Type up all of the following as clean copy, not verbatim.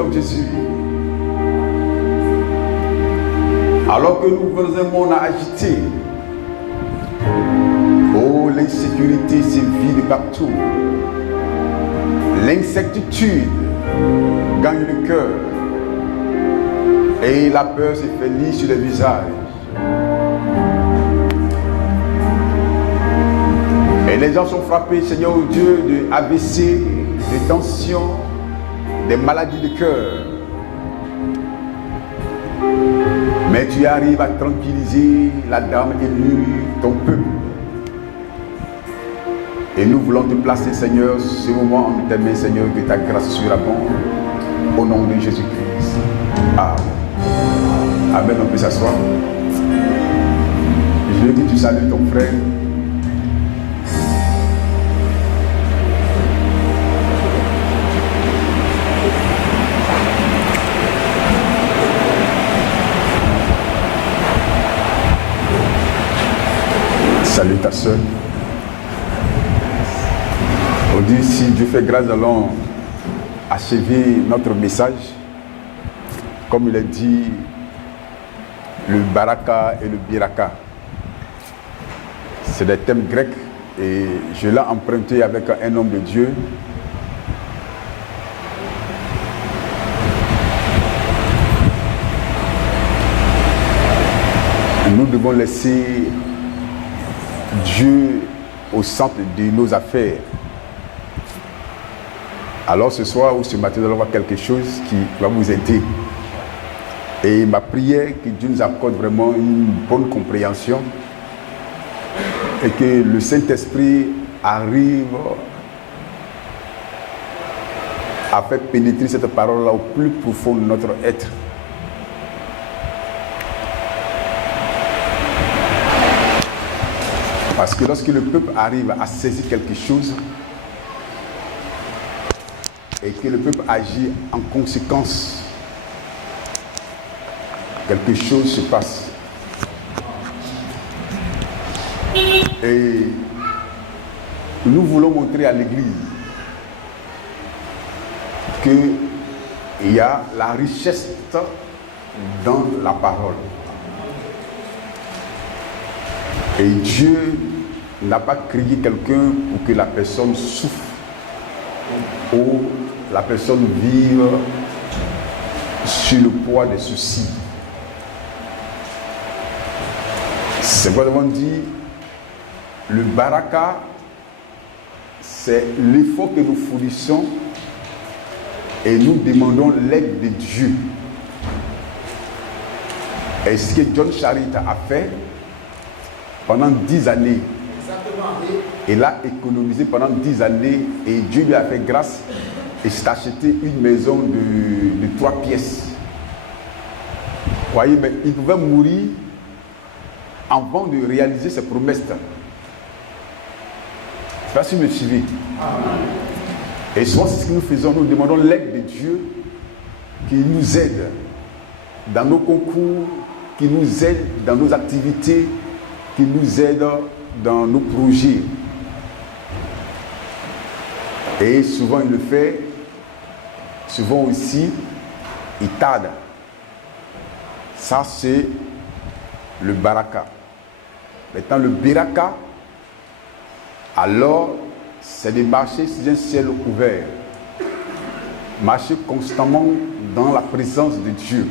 Seigneur Jésus. Alors que nous venons un monde agité, oh, l'insécurité sévit de partout. L'incertitude gagne le cœur. Et la peur se fait lit sur les visages. Et les gens sont frappés, Seigneur Dieu, de AVC, de tensions, des maladies de cœur. Mais tu arrives à tranquilliser la dame élue, ton peuple. Et nous voulons te placer, Seigneur, ce moment en tes mains, Seigneur, que ta grâce surabonde. Au nom de Jésus-Christ. Amen. Amen, on peut s'asseoir. Je veux que tu salues ton frère. Salut ta soeur. On dit, si Dieu fait grâce, nous allons achever notre message. Comme il est dit, le baraka et le biraka. C'est des thèmes grecs et je l'ai emprunté avec un homme de Dieu. Nous devons laisser Dieu au centre de nos affaires. Alors ce soir ou ce matin, nous allons voir quelque chose qui va vous aider. Et ma prière, que Dieu nous accorde vraiment une bonne compréhension et que le Saint-Esprit arrive à faire pénétrer cette parole-là au plus profond de notre être. Parce que lorsque le peuple arrive à saisir quelque chose et que le peuple agit en conséquence, quelque chose se passe. Et nous voulons montrer à l'Église qu'il y a la richesse dans la parole. Et Dieu n'a pas créé quelqu'un pour que la personne souffre ou la personne vive sur le poids des soucis. C'est quoi on dit, le baraka, c'est l'effort que nous fournissons et nous demandons l'aide de Dieu. Et ce que John Charit a fait pendant 10 années, il a économisé pendant 10 années et Dieu lui a fait grâce et s'est acheté une maison de 3 pièces. Vous voyez, mais il pouvait mourir avant de réaliser ses promesses. Je ne sais pas si vous me suivez. Et souvent, c'est ce que nous faisons. Nous demandons l'aide de Dieu qui nous aide dans nos concours, qui nous aide dans nos activités, qui nous aide dans nos projets. Et souvent, il le fait. Souvent aussi, il tarde. Ça, c'est le baraka. Maintenant, le biraka, alors, c'est de marcher sous un ciel ouvert. Marcher constamment dans la présence de Dieu.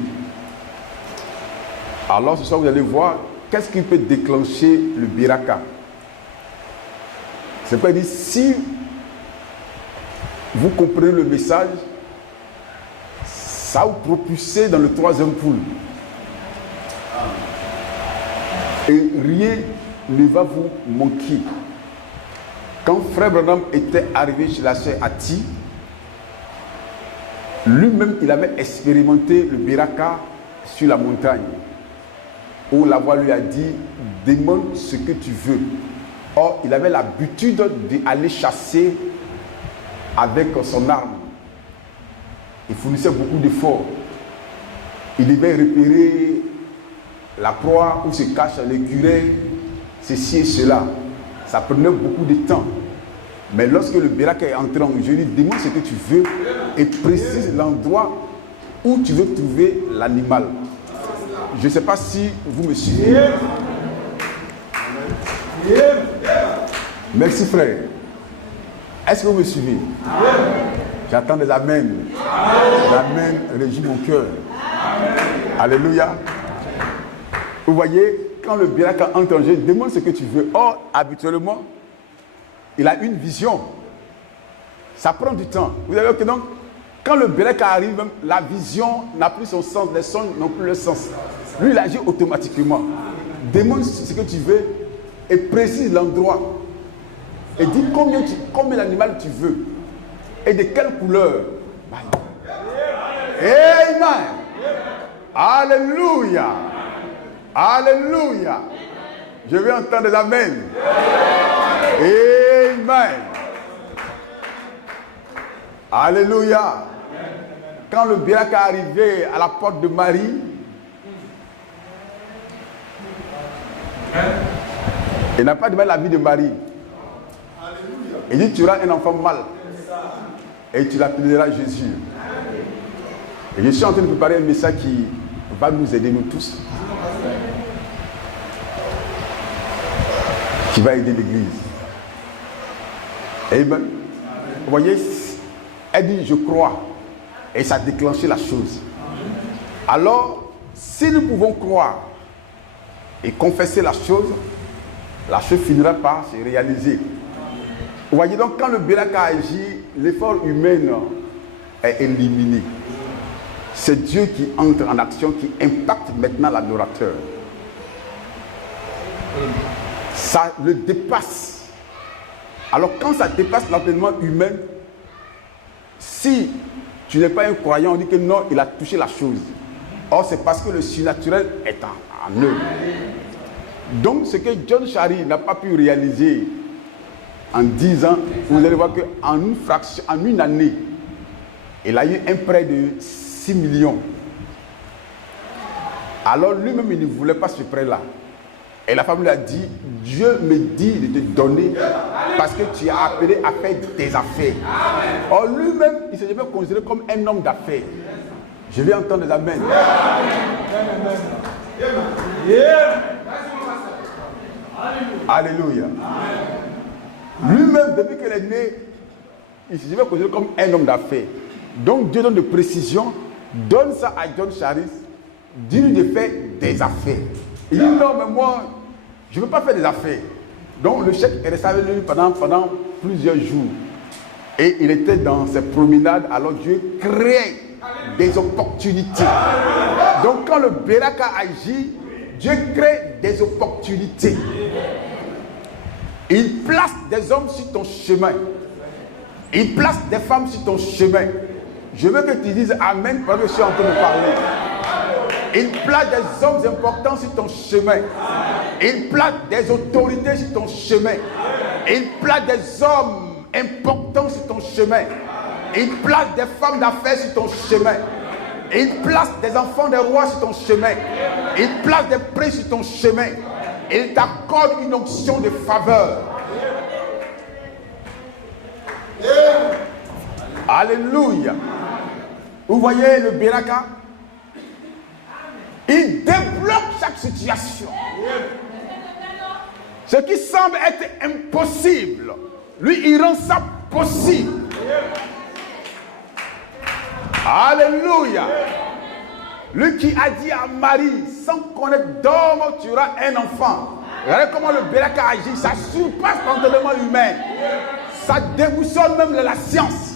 Alors, ce soir, vous allez voir, qu'est-ce qui peut déclencher le biraka? C'est quoi dire, si vous comprenez le message, ça vous propulse dans le 3e poule. Et rien ne va vous manquer. Quand Frère Branham était arrivé chez la sœur Ati, lui-même, il avait expérimenté le biraka sur la montagne, où la voix lui a dit, demande ce que tu veux. Or, il avait l'habitude d'aller chasser avec son arme. Il fournissait beaucoup d'efforts. Il devait repérer la proie où se cache l'écureuil, ceci et cela. Ça prenait beaucoup de temps. Mais lorsque le biraka est entré en jeu, il dit, demande ce que tu veux et précise l'endroit où tu veux trouver l'animal. Je ne sais pas si vous me suivez. Merci frère. Est-ce que vous me suivez? J'attends des amens. Les amens régissent mon cœur. Alléluia. Vous voyez, quand le Biraka entre en jeu, demande ce que tu veux. Or, habituellement, il a une vision. Ça prend du temps. Vous savez que donc, quand le Biraka arrive, même, la vision n'a plus son sens, les sons n'ont plus le sens. Lui, il agit automatiquement. Demande ce que tu veux et précise l'endroit. Et dis combien d'animal tu veux et de quelle couleur. Amen. Alléluia. Alléluia. Je vais entendre des amen. Amen. Alléluia. Quand le Biraka est arrivé à la porte de Marie, il n'a pas demandé la vie de Marie. Il dit, tu auras un enfant mâle et tu l'appelleras Jésus. Et je suis en train de préparer un message qui va nous aider, nous tous. Qui va aider l'Église. Amen. Vous voyez, elle dit, je crois. Et ça a déclenché la chose. Alors, si nous pouvons croire et confesser la chose finira par se réaliser. Vous voyez donc, quand le Biraka agit, l'effort humain est éliminé. C'est Dieu qui entre en action, qui impacte maintenant l'adorateur. Ça le dépasse. Alors quand ça dépasse l'entraînement humain, si tu n'es pas un croyant, on dit que non, il a touché la chose. Or, c'est parce que le surnaturel est en œuvre. Donc, ce que John Chari n'a pas pu réaliser en 10 ans, vous allez voir qu'en une année, il a eu un prêt de 6 millions. Alors, lui-même, il ne voulait pas ce prêt-là. Et la femme lui a dit, Dieu me dit de te donner parce que tu as appelé à faire des affaires. Or, lui-même, il s'est jamais considéré comme un homme d'affaires. Je vais entendre des amens. Alléluia. Lui-même, depuis qu'il est né, il s'est jamais considéré comme un homme d'affaires. Donc Dieu donne de précision, donne ça à John Charis, dis-lui de faire des affaires. Il dit non, mais moi, je ne veux pas faire des affaires. Donc le chèque est resté avec lui pendant plusieurs jours. Et il était dans ses promenades, alors Dieu crée des opportunités. Donc quand le Biraka agit, Dieu crée des opportunités. Il place des hommes sur ton chemin. Il place des femmes sur ton chemin. Je veux que tu dises Amen parce que je suis en train de parler. Il place des hommes importants sur ton chemin. Il place des autorités sur ton chemin. Il place des hommes importants sur ton chemin. Il place des femmes d'affaires sur ton chemin. Il place des enfants des rois sur ton chemin. Il place des prêts sur ton chemin. Il t'accorde une onction de faveur. Alléluia. Vous voyez le Biraka? Il débloque chaque situation. Ce qui semble être impossible, lui, il rend ça possible. Alléluia. Lui qui a dit à Marie, sans connaître d'homme, tu auras un enfant. Regardez comment le Biraka agit, ça surpasse l'entendement humain. Ça déboussole même la science.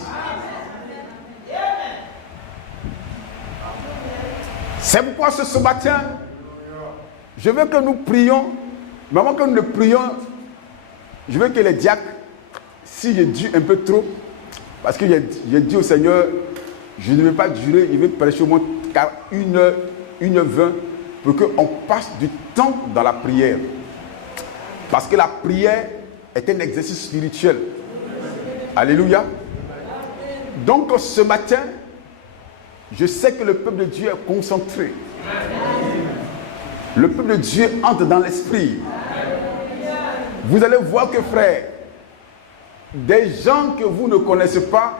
C'est pourquoi ce matin, je veux que nous prions, mais avant que nous le prions, je veux que les diacres, si je dis un peu trop, parce que j'ai dit au Seigneur, je ne vais pas durer, il veut prêcher au moins 1h20 pour qu'on passe du temps dans la prière. Parce que la prière est un exercice spirituel. Alléluia. Donc ce matin, je sais que le peuple de Dieu est concentré. Le peuple de Dieu entre dans l'esprit. Vous allez voir que frère, des gens que vous ne connaissez pas,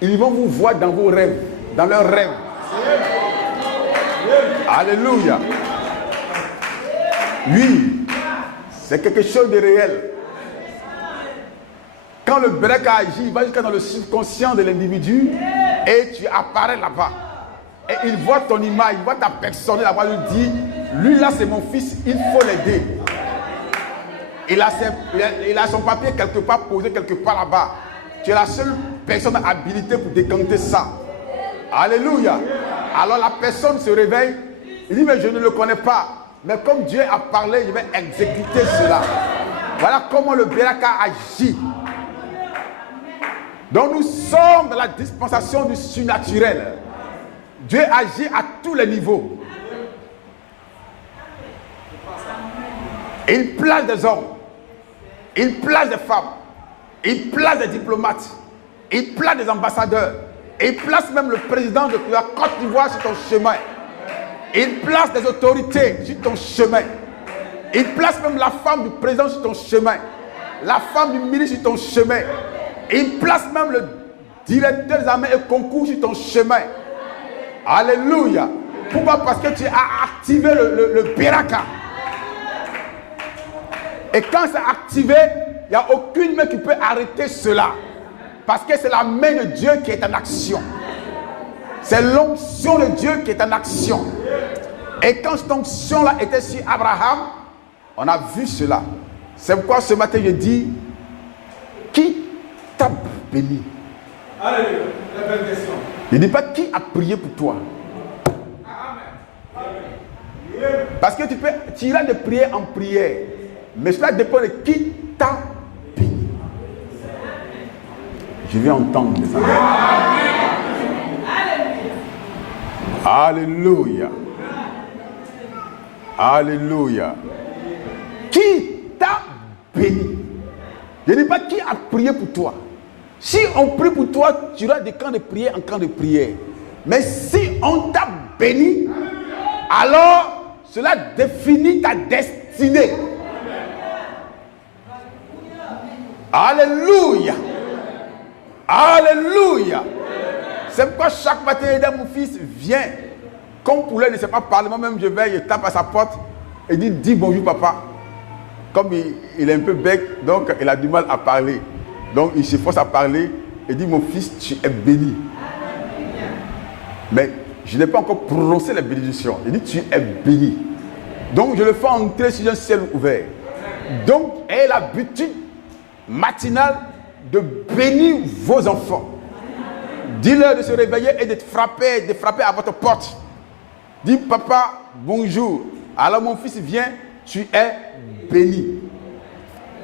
ils vont vous voir dans vos rêves. dans leurs rêves. Alléluia. Oui, c'est quelque chose de réel. Quand le Beraka agit, il va jusqu'à dans le subconscient de l'individu et tu apparais là-bas. Et il voit ton image, il voit ta personne là-bas, il dit, lui là c'est mon fils, il faut l'aider. Il a son papier quelque part posé quelque part là-bas. Tu es la seule personne habilitée pour décanter ça. Alléluia. Alors la personne se réveille, il dit mais je ne le connais pas. Mais comme Dieu a parlé, je vais exécuter cela. Voilà comment le Beraka agit. Donc nous sommes dans la dispensation du surnaturel. Dieu agit à tous les niveaux. Il place des hommes, il place des femmes, il place des diplomates, il place des ambassadeurs, il place même le président de la Côte d'Ivoire sur ton chemin. Il place des autorités sur ton chemin. Il place même la femme du président sur ton chemin, la femme du ministre sur ton chemin. Il place même le directeur des armées et concours sur ton chemin. Alléluia. Pourquoi? Parce que tu as activé le Beraka. Et quand c'est activé, il n'y a aucune main qui peut arrêter cela. Parce que c'est la main de Dieu qui est en action. C'est l'onction de Dieu qui est en action. Et quand cette onction-là était sur Abraham, on a vu cela. C'est pourquoi ce matin je dis, qui t'a béni? Alléluia. La belle question. Je ne dis pas qui a prié pour toi. Parce que tu iras de prière en prière. Mais cela dépend de qui t'a béni. Je vais entendre les amis. Alléluia. Alléluia. Qui t'a béni? Je ne dis pas qui a prié pour toi. Si on prie pour toi, tu iras de camp de prière en camp de prière. Mais si on t'a béni, alors cela définit ta destinée. Alléluia. Alléluia. C'est pourquoi chaque matin, mon fils vient. Comme Poulet ne sait pas parler, moi-même je vais, je tape à sa porte et dit, dis bonjour papa. Comme il est un peu bec, donc il a du mal à parler. Donc il se force à parler et dit, mon fils, tu es béni. Mais je n'ai pas encore prononcé la bénédiction. Il dit, tu es béni. Donc je le fais entrer sur un ciel ouvert. Donc ayez l'habitude matinale de bénir vos enfants. Dis-leur de se réveiller et de frapper à votre porte. Dis, papa, bonjour. Alors mon fils vient, tu es béni.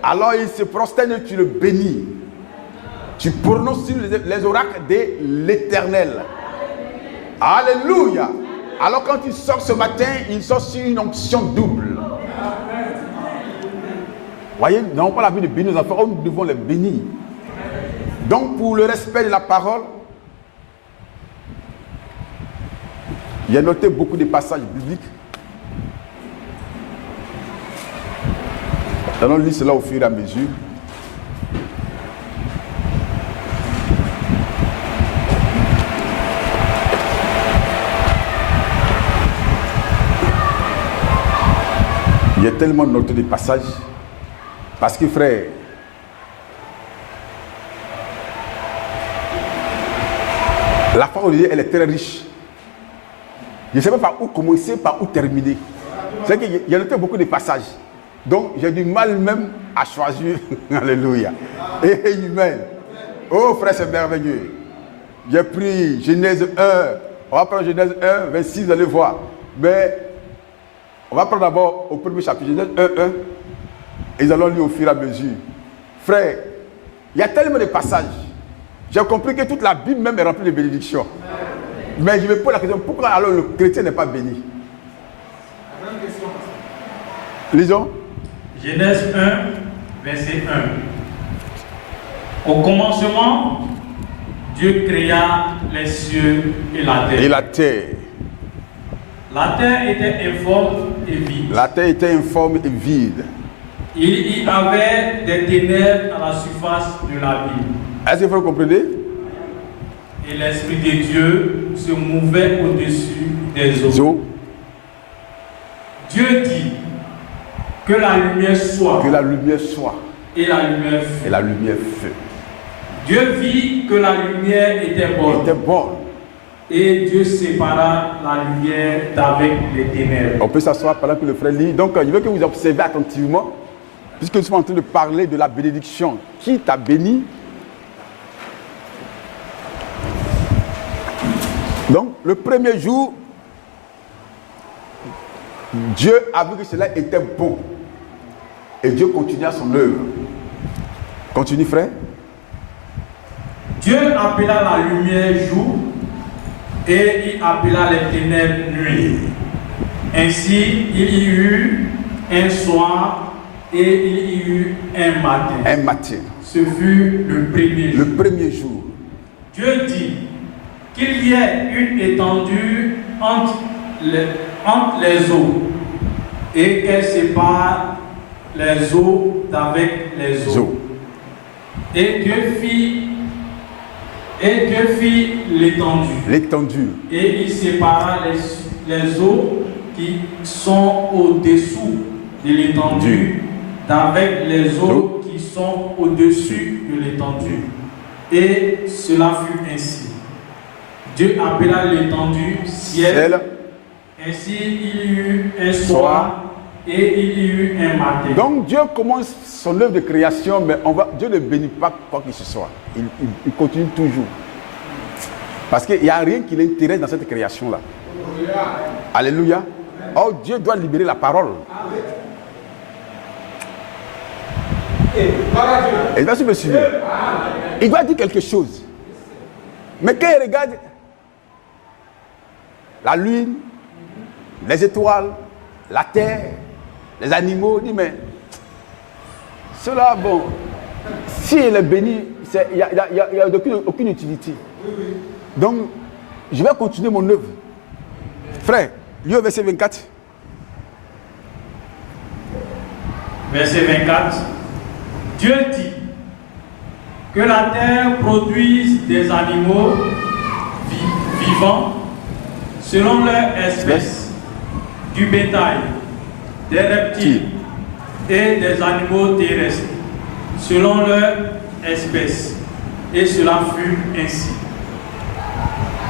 Alors il se prosterne et tu le bénis. Tu prononces sur les oracles de l'Éternel. Alléluia. Alors quand il sort ce matin, il sort sur une onction double. Voyez, nous n'avons pas la vie de bénir nos enfants, nous devons les bénir. Donc pour le respect de la parole, j'ai noté beaucoup de passages bibliques. Nous allons lire cela au fur et à mesure. Il y a tellement noté des passages. Parce que frère, la parole de Dieu, elle est très riche. Je ne sais pas par où commencer, par où terminer. C'est qu'il y a noté beaucoup de passages. Donc j'ai du mal même à choisir. Alléluia. Et amen. Oh frère, c'est merveilleux. J'ai pris Genèse 1. On va prendre Genèse 1, 26, vous allez voir. Mais on va prendre d'abord au premier chapitre, Genèse 1, 1. Et nous allons lire au fur et à mesure. Frère, il y a tellement de passages. J'ai compris que toute la Bible même est remplie de bénédictions. Mais je me pose la question, pourquoi alors le chrétien n'est pas béni? Lisons. Genèse 1, verset 1. Au commencement, Dieu créa les cieux et la terre. Et la terre. La terre était informe et vide. La terre était informe et vide. Il y avait des ténèbres à la surface de l'abîme. Est-ce que vous comprenez? et l'Esprit de Dieu se mouvait au-dessus des eaux. Dieu dit que la lumière soit. Que la lumière soit. Et la lumière fut. Et la lumière fut. Dieu vit que la lumière était bonne. Était bonne. Et Dieu sépara la lumière d'avec les ténèbres. On peut s'asseoir pendant que le frère lit. Donc, je veux que vous observez attentivement, puisque nous sommes en train de parler de la bénédiction. Qui t'a béni? Donc, le premier jour, Dieu a vu que cela était bon. Et Dieu continua son œuvre. Continue, frère. Dieu appela la lumière jour et il appela les ténèbres nuit. Ainsi, il y eut un soir et il y eut un matin. Un matin. Ce fut le premier jour. Le premier jour. Dieu dit qu'il y ait une étendue entre les eaux et qu'elle sépare les eaux d'avec les eaux. Et Dieu fit l'étendue. L'étendue. Et il sépara les eaux qui sont au-dessous de l'étendue d'avec les eaux qui sont au-dessus de l'étendue. Et cela fut ainsi. Dieu appela l'étendue ciel. Ainsi il y eut un soir et il y eut un matin. Donc Dieu commence son œuvre de création, mais Dieu ne bénit pas quoi que ce soit. Il continue toujours. Parce qu'il n'y a rien qui l'intéresse dans cette création-là. Alléluia. Oh, Dieu doit libérer la parole. Et là, si vous me suivez, il doit dire quelque chose. Mais quand il regarde la lune, les étoiles, la terre, les animaux, il dit, mais cela, bon, si il est béni, il n'y a aucune utilité. Donc, je vais continuer mon œuvre. Frère, lis au verset 24. Verset 24. Dieu dit que la terre produise des animaux vivants selon leur espèce, du bétail, des reptiles et des animaux terrestres selon leur espèce. Et cela fut ainsi.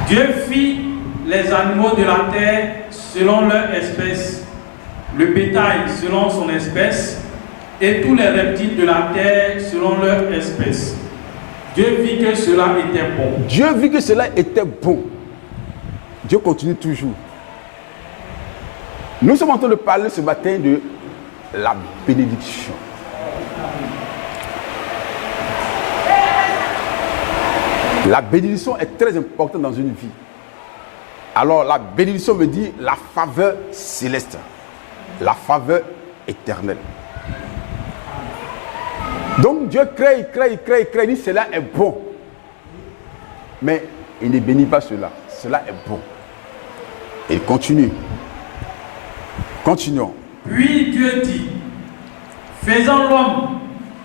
Dieu fit les animaux de la terre selon leur espèce, le bétail selon son espèce, et tous les reptiles de la terre selon leur espèce. Dieu vit que cela était bon. Dieu vit que cela était bon. Dieu continue toujours. Nous sommes en train de parler ce matin de la bénédiction. La bénédiction est très importante dans une vie. Alors la bénédiction veut dire la faveur céleste, la faveur éternelle. Donc Dieu crée, il dit cela est bon. Mais il ne bénit pas cela. Cela est bon. Et il continue. Continuons. Puis Dieu dit, faisons l'homme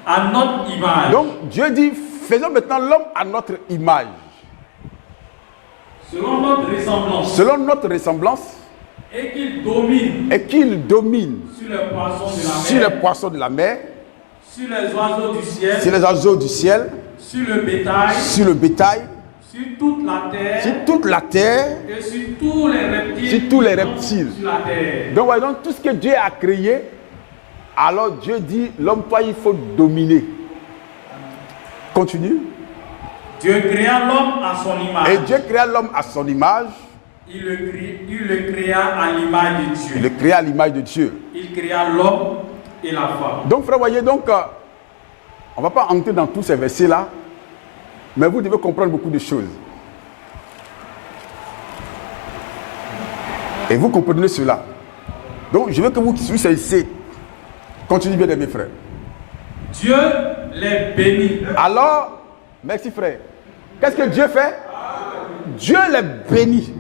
à notre image. Donc Dieu dit, faisons maintenant l'homme à notre image. Selon notre ressemblance. Selon notre ressemblance. Et qu'il domine. Sur les poissons de la mer. Sur les oiseaux du ciel. Sur les oiseaux du ciel. Sur le bétail. Sur le bétail. Sur toute la terre. Sur toute la terre. Et sur tous les reptiles. Sur tous les reptiles. Sur la terre. Donc voyons tout ce que Dieu a créé. Alors Dieu dit, l'homme, toi, il faut dominer. Continue. Dieu créa l'homme à son image. Et Dieu créa l'homme à son image. Il le créa à l'image de Dieu. Il le créa à l'image de Dieu. Il créa l'homme et la femme. Donc, frère, voyez, donc, on ne va pas entrer dans tous ces versets-là, mais vous devez comprendre beaucoup de choses. Et vous comprenez cela. Donc, je veux que vous qui suivez, continuez bien, mes frères. Dieu les bénit. Alors, merci, frère. Qu'est-ce que Dieu fait? Dieu les bénit.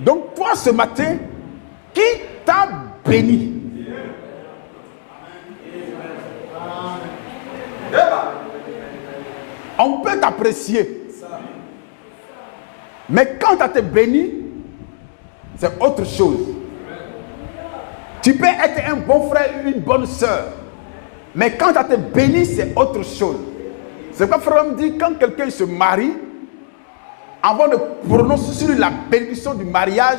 Donc, toi, ce matin, qui t'a béni? On peut t'apprécier. Mais quand tu as été béni, c'est autre chose. Tu peux être un bon frère, une bonne sœur. Mais quand tu as été béni, c'est autre chose. C'est pourquoi frère me dit, quand quelqu'un se marie, avant de prononcer sur la bénédiction du mariage,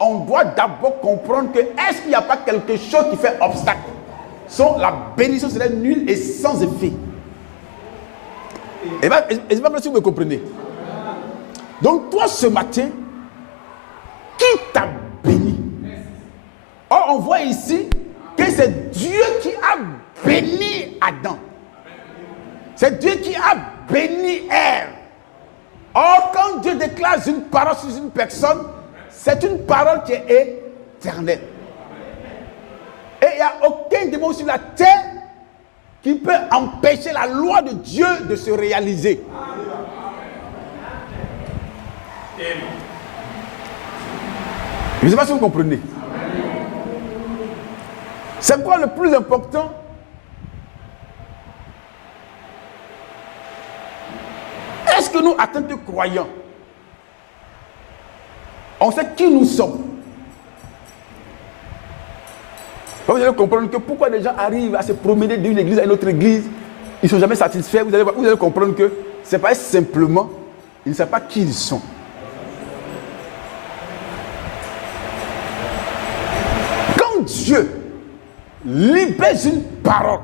on doit d'abord comprendre que est-ce qu'il n'y a pas quelque chose qui fait obstacle. Sinon, la bénédiction serait nulle et sans effet. Et bien, je ne sais pas si vous me comprenez. Donc, toi, ce matin, qui t'a béni? Or, on voit ici que c'est Dieu qui a béni Adam. C'est Dieu qui a béni Ève. Or, quand Dieu déclare une parole sur une personne, c'est une parole qui est éternelle. Et il n'y a aucun démon sur la terre qui peut empêcher la loi de Dieu de se réaliser. Je ne sais pas si vous comprenez. C'est quoi le plus important? Est-ce que nous, en tant que croyants, on sait qui nous sommes? Vous allez comprendre que pourquoi les gens arrivent à se promener d'une église à une autre église, ils ne sont jamais satisfaits. Vous allez comprendre que ce n'est pas simplement, ils ne savent pas qui ils sont. Quand Dieu libère une parole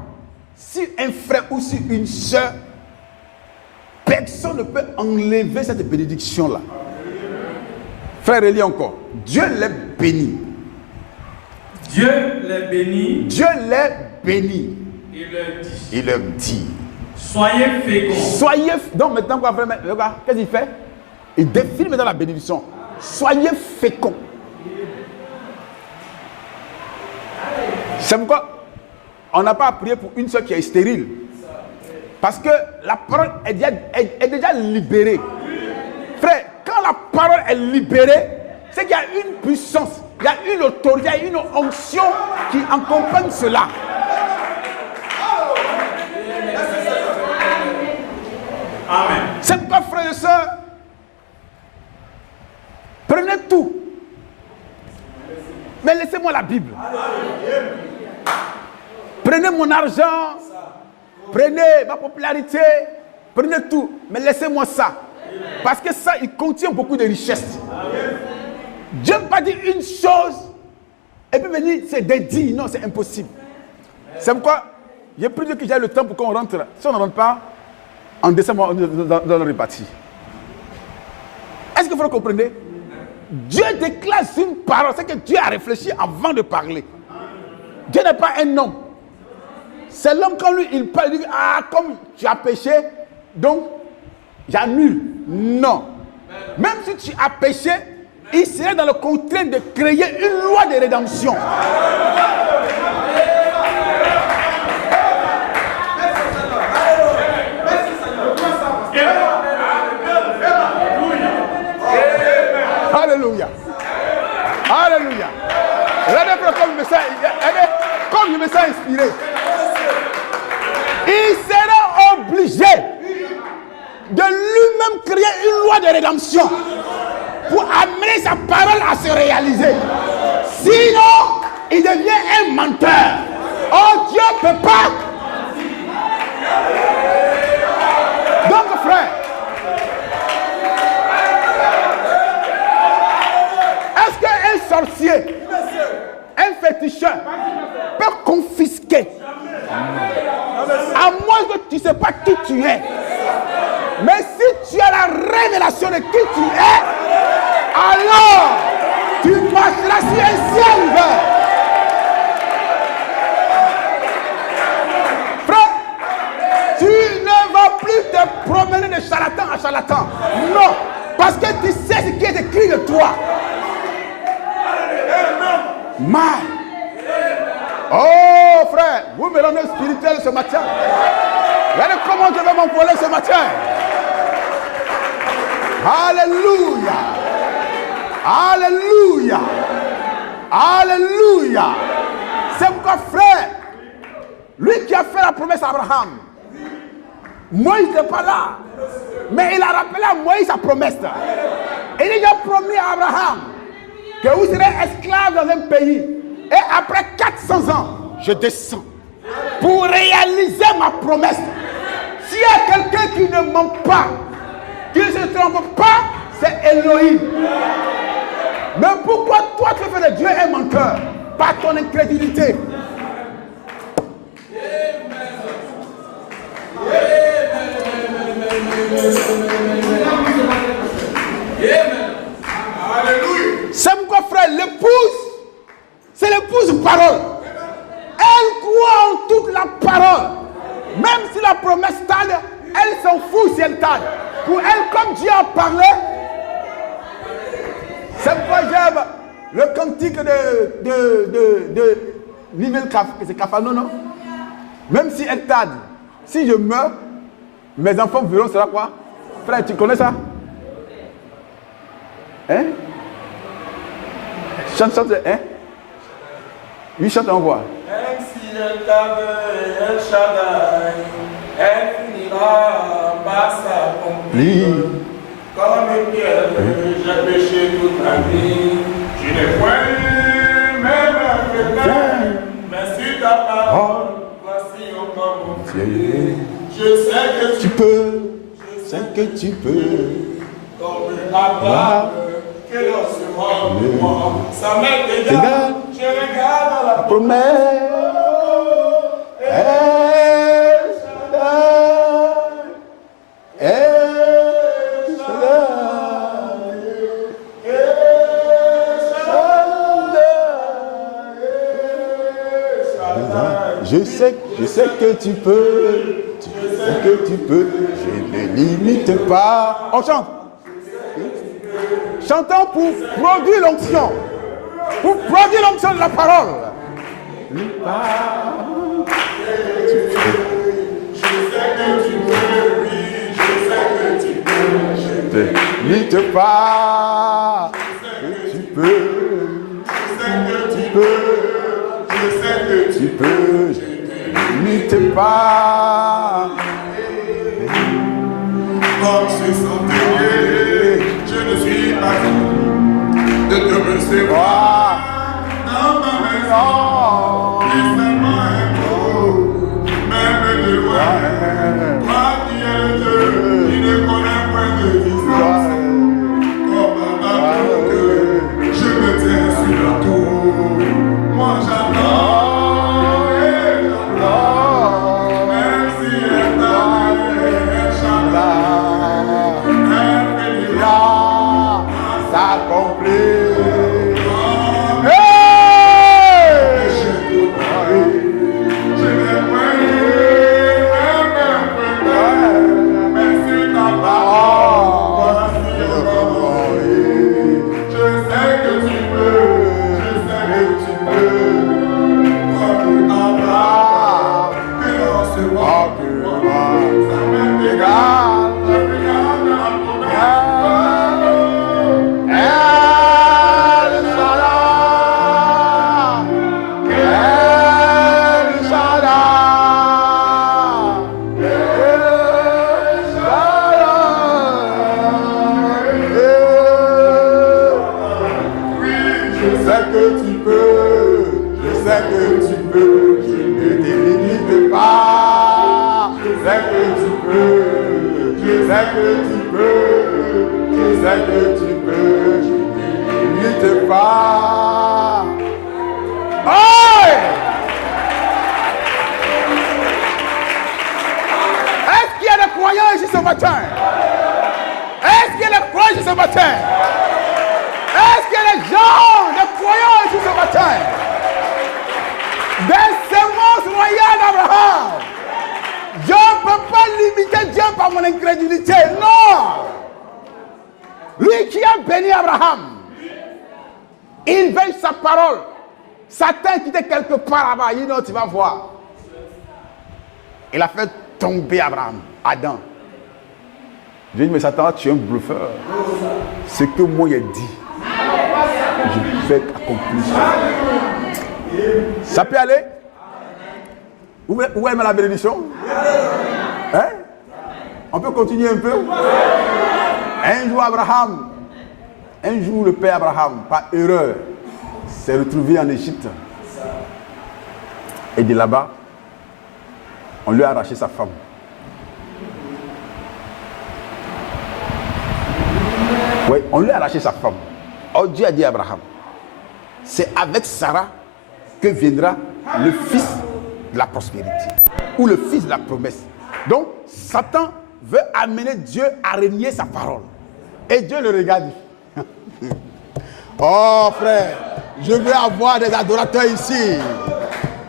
sur un frère ou sur une soeur, personne ne peut enlever cette bénédiction-là. Frère, relis encore. Dieu les bénit. Dieu les bénit. Dieu les bénit. Il leur dit. Il leur dit. Soyez féconds. Soyez. Donc maintenant, quoi, frère, regarde, qu'est-ce qu'il fait? Il définit maintenant la bénédiction. Soyez féconds. C'est pourquoi on n'a pas à prier pour une soeur qui est stérile. Parce que la parole est déjà libérée. Frère, quand la parole est libérée, c'est qu'il y a une puissance, il y a une autorité, il y a une onction qui accompagne cela. Amen. C'est pourquoi, frères et sœurs, prenez tout. Mais laissez-moi la Bible. Prenez mon argent, prenez ma popularité, prenez tout, mais laissez-moi ça. Parce que ça, il contient beaucoup de richesses. Dieu ne peut pas dire une chose et puis venir se dédier. Non, c'est impossible. C'est pourquoi j'ai pris que j'ai le temps pour qu'on rentre. Si on ne rentre pas, en décembre, on doit le répartir. Est-ce que vous comprenez? Dieu déclare une parole. C'est que Dieu a réfléchi avant de parler. Dieu n'est pas un homme. C'est l'homme quand lui, il parle, il dit, ah, comme tu as péché, donc j'annule. Non. Même si tu as péché, il serait dans le contraint de créer une loi de rédemption. Alléluia. Alléluia. Regardez comme je me sens inspiré. Il sera obligé de lui-même créer une loi de rédemption pour amener sa parole à se réaliser. Sinon, il devient un menteur. Oh, Dieu ne peut pas. Donc, frère, est-ce qu'un sorcier, un féticheur peut confisquer? À moins que tu ne sais pas qui tu es. Mais si tu as la révélation de qui tu es, alors tu marcheras sur un ciel ouvert. Frère, tu ne vas plus te promener de charlatan à charlatan. Non, parce que tu sais ce qui est écrit de toi. Mal. Oh frère, vous me rendez spirituel ce matin. Regardez comment je vais m'envoler ce matin. Alléluia. Alléluia. Alléluia. C'est pourquoi, frère, lui qui a fait la promesse à Abraham, Moïse n'est pas là, mais il a rappelé à Moïse sa promesse. Il a déjà promis à Abraham que vous serez esclave dans un pays. Et après 400 ans, je descends pour réaliser ma promesse. S'il y a quelqu'un qui ne ment pas, qui ne se trompe pas, c'est Elohim. Mais pourquoi toi tu fais de Dieu un menteur? Par ton incrédulité. C'est pourquoi, frère, l'épouse, c'est l'épouse parole. Elle croit en toute la parole. Même si la promesse tarde, elle s'en fout si elle tarde. Pour elle, comme Dieu a parlé, c'est pourquoi j'aime le cantique de Nimel Kafano, non? Même si elle tarde, si je meurs, mes enfants verront cela quoi? Frère, tu connais ça? Hein? Chante, hein? Oui, chante en voix. Même si elle tarde, El Shaddai, elle finira par s'accomplir. Comme Pierre, j'ai péché toute ma vie. Je n'ai point même un pétard, mais sur ta parole, voici encore mon Dieu. Je sais que tu peux, je sais que tu peux. Comme Abraham, que l'on se rend de moi. Ça m'est égal, je regarde la Promesse. Je sais que tu peux, je sais que tu peux, je ne limite pas. On chante. Chantons pour produire l'onction. Pour produire l'onction de la parole. Je sais que tu peux, oui, je sais que tu peux. Je ne limite pas. Tu peux. Tu peux. Je sais que Tu peux. Je ne limite pas. comme ce centenier, je ne suis pas digne de te recevoir dans ma maison. Laisse-moi un mot, même de loin. Toi qui es le Dieu, qui ne connaît point de distance. Comme un bateau que je me tiens sur la tour. Moi j'attends et j'attends, même si elle tarde, elle chante. S'accomplir. Tu vas voir. Il a fait tomber Abraham, Adam. J'ai dit, mais Satan, tu es un bluffeur. Ce que moi j'ai dit, je vais accomplir ça. Ça peut aller? Où est la bénédiction? Hein? On peut continuer un peu? Un jour, Abraham Un jour, le père Abraham, par erreur, s'est retrouvé en Égypte. Et de là-bas, on lui a arraché sa femme. Oui, on lui a arraché sa femme. Oh, Dieu a dit à Abraham, c'est avec Sarah que viendra le fils de la prospérité ou le fils de la promesse. Donc, Satan veut amener Dieu à renier sa parole. Et Dieu le regarde. Oh frère, je veux avoir des adorateurs ici.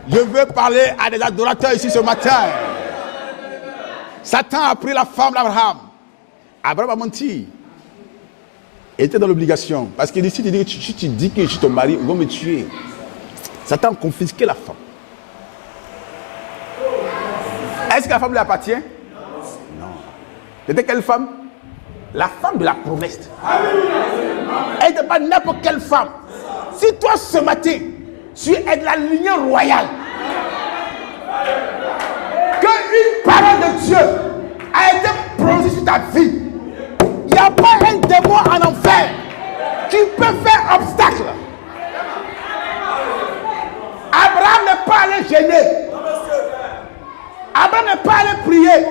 Je veux parler à des adorateurs ici ce matin. Satan a pris la femme d'Abraham. Abraham a menti. Il était dans l'obligation. Parce que si tu dis que je suis ton mari, ils vont me tuer. Satan a confisqué la femme. Est-ce que la femme lui appartient? Non. C'était quelle femme? La femme de la promesse. Elle n'était pas n'importe quelle femme. Si toi ce matin, tu es de la lignée royale, qu'une parole de Dieu a été prononcée sur ta vie, il n'y a pas un démon en enfer qui peut faire obstacle. Abraham n'est pas allé gêner. Abraham n'est pas allé prier.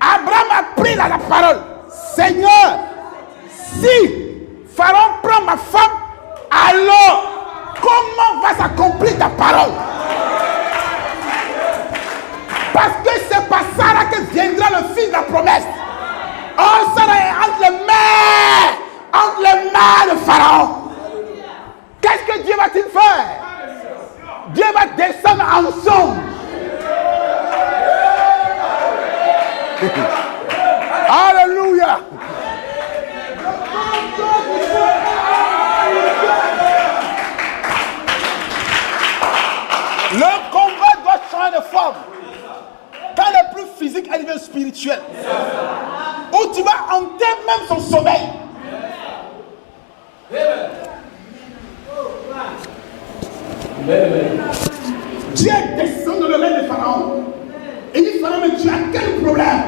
Abraham a pris la parole. Seigneur, si Pharaon prend ma femme, alors comment va s'accomplir ta parole? Parce que c'est par Sarah que viendra le fils de la promesse. Oh, Sarah est entre les mains de Pharaon. Qu'est-ce que Dieu va-t-il faire? Dieu va descendre en songe. Alléluia. Le combat doit changer de forme. Quand il est plus physique, elle devient spirituel. Où tu vas hanter même son sommeil. Dieu descend dans le règne de Pharaon. Et il dit, Pharaon, mais tu as quel problème?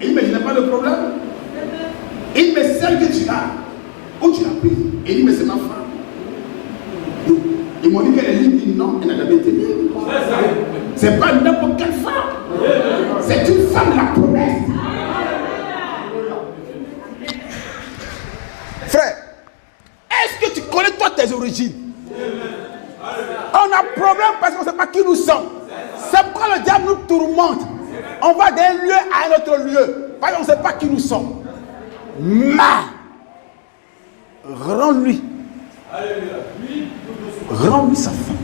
Et il dit, mais je n'ai pas de problème. Et il dit, mais celle que tu as, où tu l'as prise? Et il dit, mais c'est ma femme. Ils m'ont dit qu'elle est libre. Il dit, non, elle n'a jamais été libre. C'est pas n'importe quelle femme. C'est une femme de la promesse. Frère, est-ce que tu connais toi tes origines? On a problème parce qu'on ne sait pas qui nous sommes. C'est pourquoi le diable nous tourmente. On va d'un lieu à un autre lieu. Parce qu'on ne sait pas qui nous sommes. Mais, rends-lui. Rends-lui sa femme.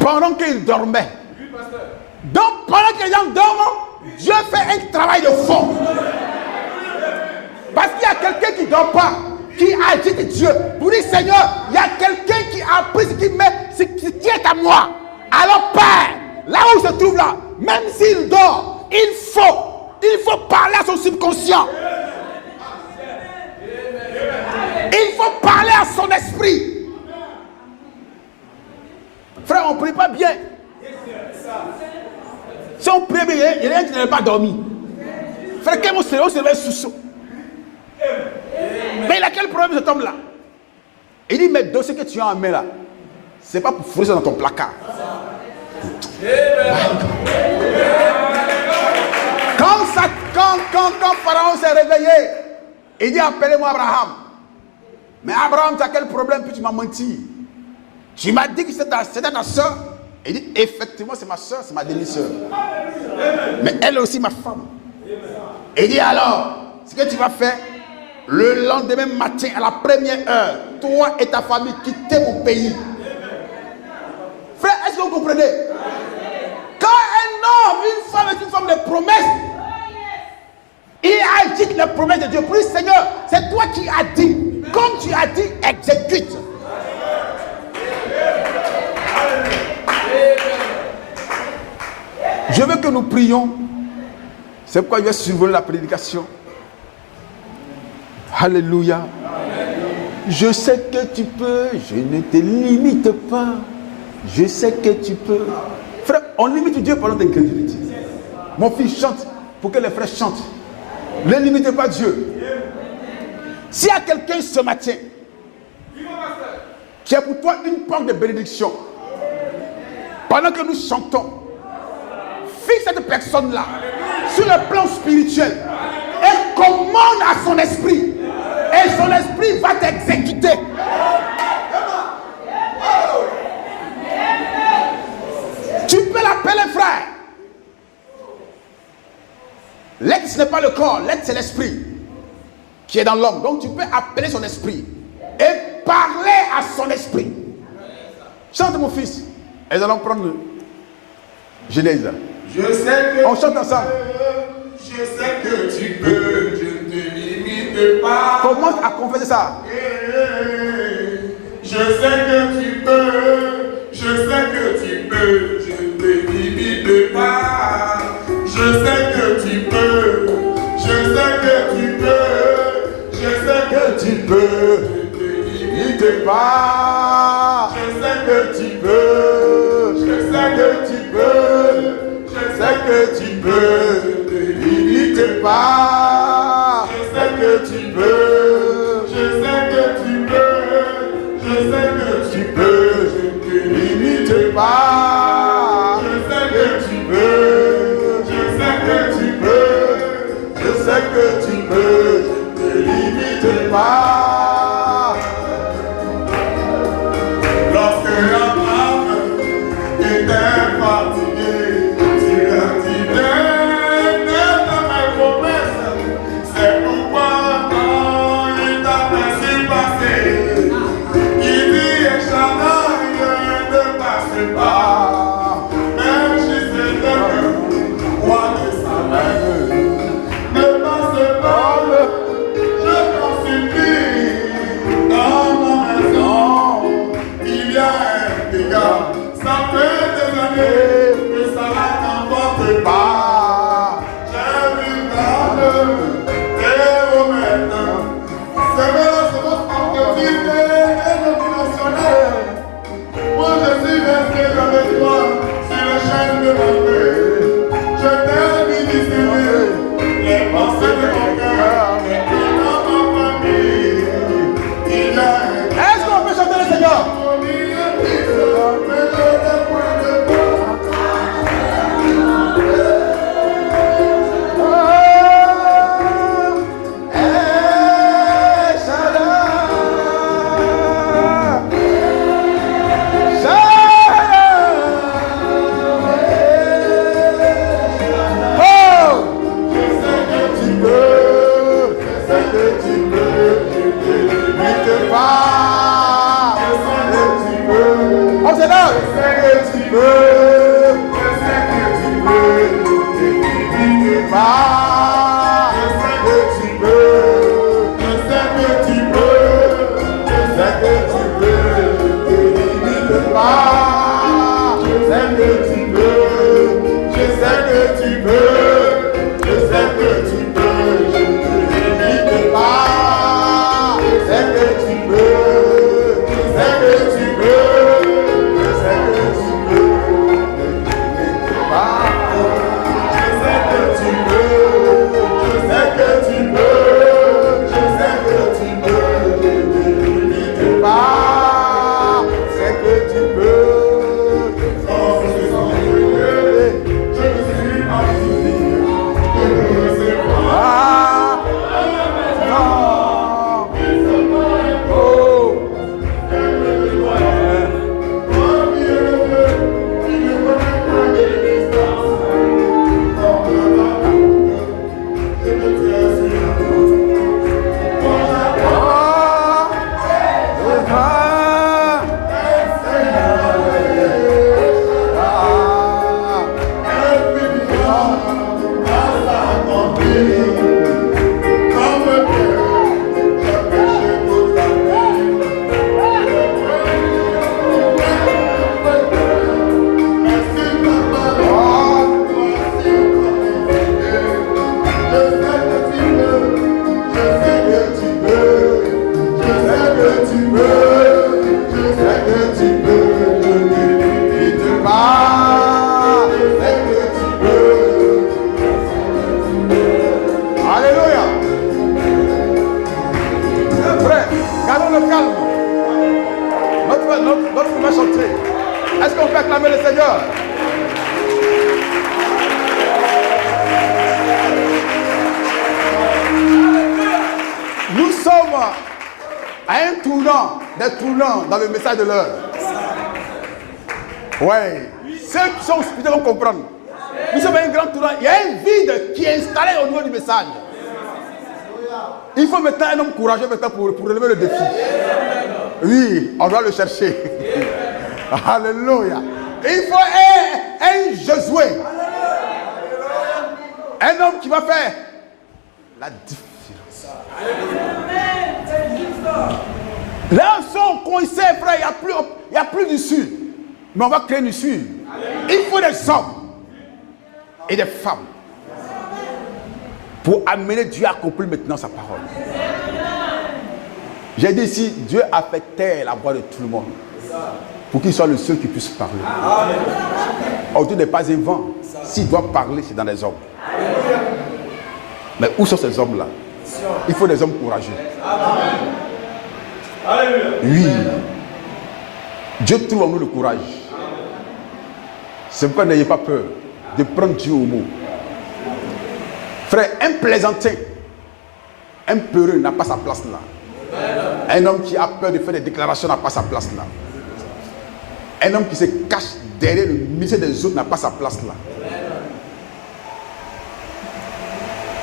Pendant qu'il dormait. Donc, pendant que les gens dorment, Dieu fait un travail de fond. Parce qu'il y a quelqu'un qui ne dort pas, qui agite Dieu. Pour dire, Seigneur, il y a quelqu'un qui a pris ce qui est à moi. Alors, Père, là où il se trouve là, même s'il dort, il faut parler à son subconscient. Il faut parler à son esprit. Frère, on ne prie pas bien. Si on prie bien, il y a rien qui n'a pas dormi. Frère, quel mot c'est? On se réveille sous. Mais il a quel problème cet homme-là? Il dit, mais dans ce que tu as en main là, c'est pas pour fouiller ça dans ton placard. Quand Pharaon s'est réveillé, il dit, appelez-moi Abraham. Mais Abraham, tu as quel problème? Puis tu m'as menti. Tu m'as dit que c'était ta soeur. Il dit, effectivement, c'est ma soeur, c'est ma demi-soeur. Mais elle est aussi ma femme. Il dit, alors, ce que tu vas faire, le lendemain matin, à la première heure, toi et ta famille, quittez mon pays. Frère, est-ce que vous comprenez? Quand un homme, une femme est une femme de promesse, il agite les promesses de Dieu. Pour lui, Seigneur, c'est toi qui as dit. Comme tu as dit, exécute. Je veux que nous prions. C'est pourquoi je vais survoler la prédication. Alléluia. Je sais que tu peux. Je ne te limite pas. Je sais que tu peux. Frère, on limite Dieu par notre incrédulité. Mon fils chante. pour que les frères chantent. Ne limitez pas Dieu. S'il y a quelqu'un ce matin qui est pour toi une porte de bénédiction, pendant que nous chantons, fixe cette personne-là sur le plan spirituel et commande à son esprit. Et son esprit va t'exécuter. Tu peux l'appeler frère. L'être, ce n'est pas le corps, l'être, c'est l'esprit qui est dans l'homme. Donc tu peux appeler son esprit et parler à son esprit. Chante mon fils. Et nous allons prendre Genèse. Je sais que on chante ensemble. Je sais que tu peux, je ne te limite pas. Commence à confesser ça. Je sais que tu peux, je sais que tu peux, je ne te limite pas. Je sais que tu peux, je sais que tu peux, je sais que tu peux, je ne te limite pas. Je sais que tu peux, je sais que tu peux, je sais que tu peux, je ne te limite pas. Je sais que tu peux, je sais que tu peux, je sais que tu peux, je ne te limite pas. Je sais que tu peux, je sais que tu peux, je sais que tu peux, je ne te limite pas. Lorsque la femme était fatiguée, tu as dit de mes promesses. C'est pourquoi quand il t'a laissé passer, il dit Échadai ne passe pas. Même si c'était le roi de sa ne passe pas. Je t'en supplie, dans ma maison, il y a un dégât. Ça fait des années que ça n'emporte pas. J'ai vu mal et au maintenant. C'est vrai, c'est votre activité dénominationnelle. Moi je suis resté avec toi sur le chaîne de ma paix. Je t'ai ministré les pensées de mon cœur. Et dans ma famille, il y a un Est-ce qu'on peut chanter le Seigneur? C'est que tu peux. Est-ce qu'on peut acclamer le Seigneur? Nous sommes à un tournant, des tournants dans le message de l'heure. Ouais. Ceux qui sont spirituels vont comprendre. Nous sommes à un grand tournant. Il y a un vide qui est installé au niveau du message. Il faut maintenant un homme courageux maintenant pour relever le défi. Oui, on doit le chercher. Alléluia. Il faut un Josué. Un homme qui va faire la différence. Là, ils sont coincés, frère. Il n'y a plus d'issue. Mais on va créer une issue. Il faut des hommes et des femmes pour amener Dieu à accomplir maintenant sa parole. J'ai dit ici, Dieu a fait taire la voix de tout le monde pour qu'il soit le seul qui puisse parler. Autour n'est pas un vent. S'il doit parler, c'est dans les hommes. Mais où sont ces hommes-là? Il faut des hommes courageux. Oui. Dieu trouve en nous le courage. C'est pourquoi n'ayez pas peur de prendre Dieu au mot. Frère, un plaisantin, un peureux n'a pas sa place là. Un homme qui a peur de faire des déclarations n'a pas sa place là. Un homme qui se cache derrière le ministère des autres n'a pas sa place là.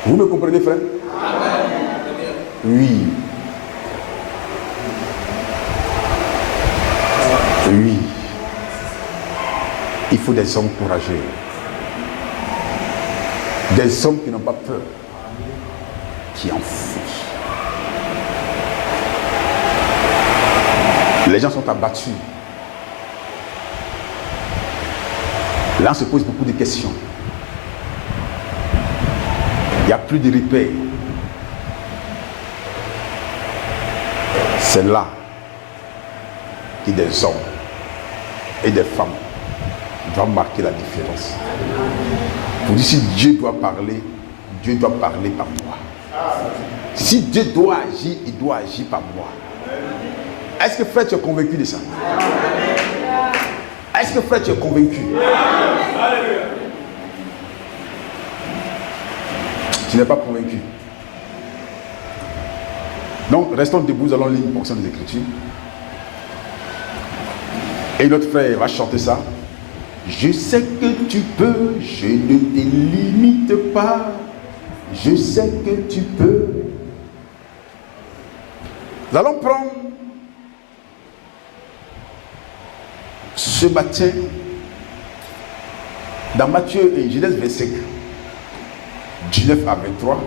Vous me comprenez, frère? Oui. Oui. Il faut des hommes courageux. Des hommes qui n'ont pas peur. Qui enfoncent. Les gens sont abattus. Là, on se pose beaucoup de questions. Il n'y a plus de repères. C'est là que des hommes et des femmes doivent marquer la différence. Pour dire si Dieu doit parler par moi. Si Dieu doit agir, il doit agir par moi. Est-ce que frère, tu es convaincu de ça? Est-ce que frère, tu es convaincu? Tu n'es pas convaincu. Donc, restons debout, nous allons lire une portion des Écritures. Et notre frère va chanter ça. Je sais que tu peux, je ne te limite pas. Je sais que tu peux. Nous allons prendre ce matin dans Matthieu et Genèse 25, 19 à 23.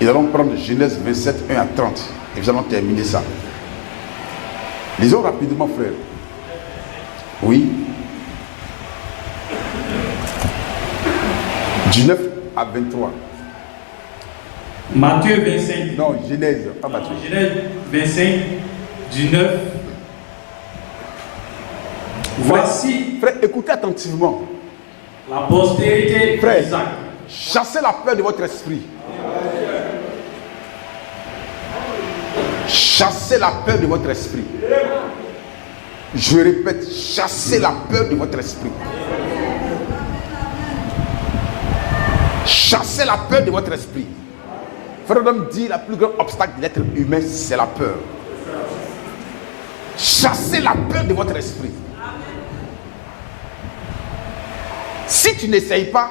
Et nous allons prendre Genèse 27, 1 à 30. Et nous allons terminer ça. Lisons rapidement, frère. Oui. 19 à 23. Matthieu 25. Non, Genèse, pas Matthieu. Genèse 25, 19. Voici. Frère, écoutez attentivement. La postérité Frère, d'Isaac. chassez la peur de votre esprit. Chassez la peur de votre esprit. Je répète, chassez la peur de votre esprit. Chassez la peur de votre esprit. Frère Adam dit, le plus grand obstacle de l'être humain, c'est la peur. Chassez la peur de votre esprit. Si tu n'essayes pas,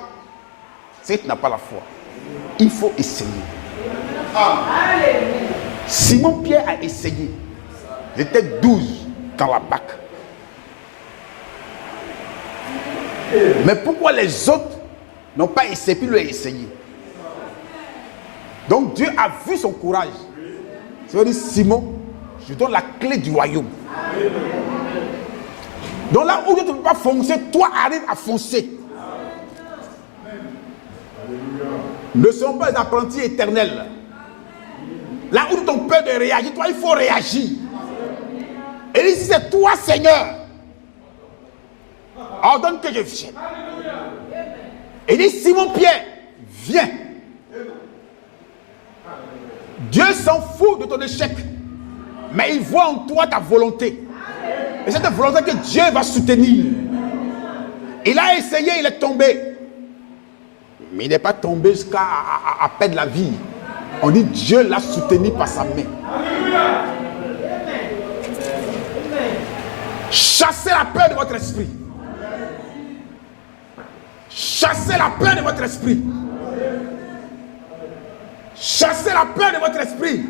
c'est que tu n'as pas la foi. Il faut essayer. Simon-Pierre a essayé. Il était 12 dans la bac. Mais pourquoi les autres n'ont pas essayé puis lui ont essayé? Donc Dieu a vu son courage. C'est dire, Simon, je donne la clé du royaume. Donc là où tu ne peux pas foncer, toi arrive à foncer. Ne sont pas des apprentis éternels. Là où ton peur de réagir, toi il faut réagir. Et ici c'est toi Seigneur. Ordonne que je vienne. Et dit Simon-Pierre, viens. Dieu s'en fout de ton échec. Mais il voit en toi ta volonté. Et cette volonté que Dieu va soutenir. Il a essayé, il est tombé. Mais il n'est pas tombé jusqu'à perdre la vie. On dit Dieu l'a soutenu par sa main. Chassez la peur de votre esprit. Chassez la peur de votre esprit. Chassez la peur de votre esprit.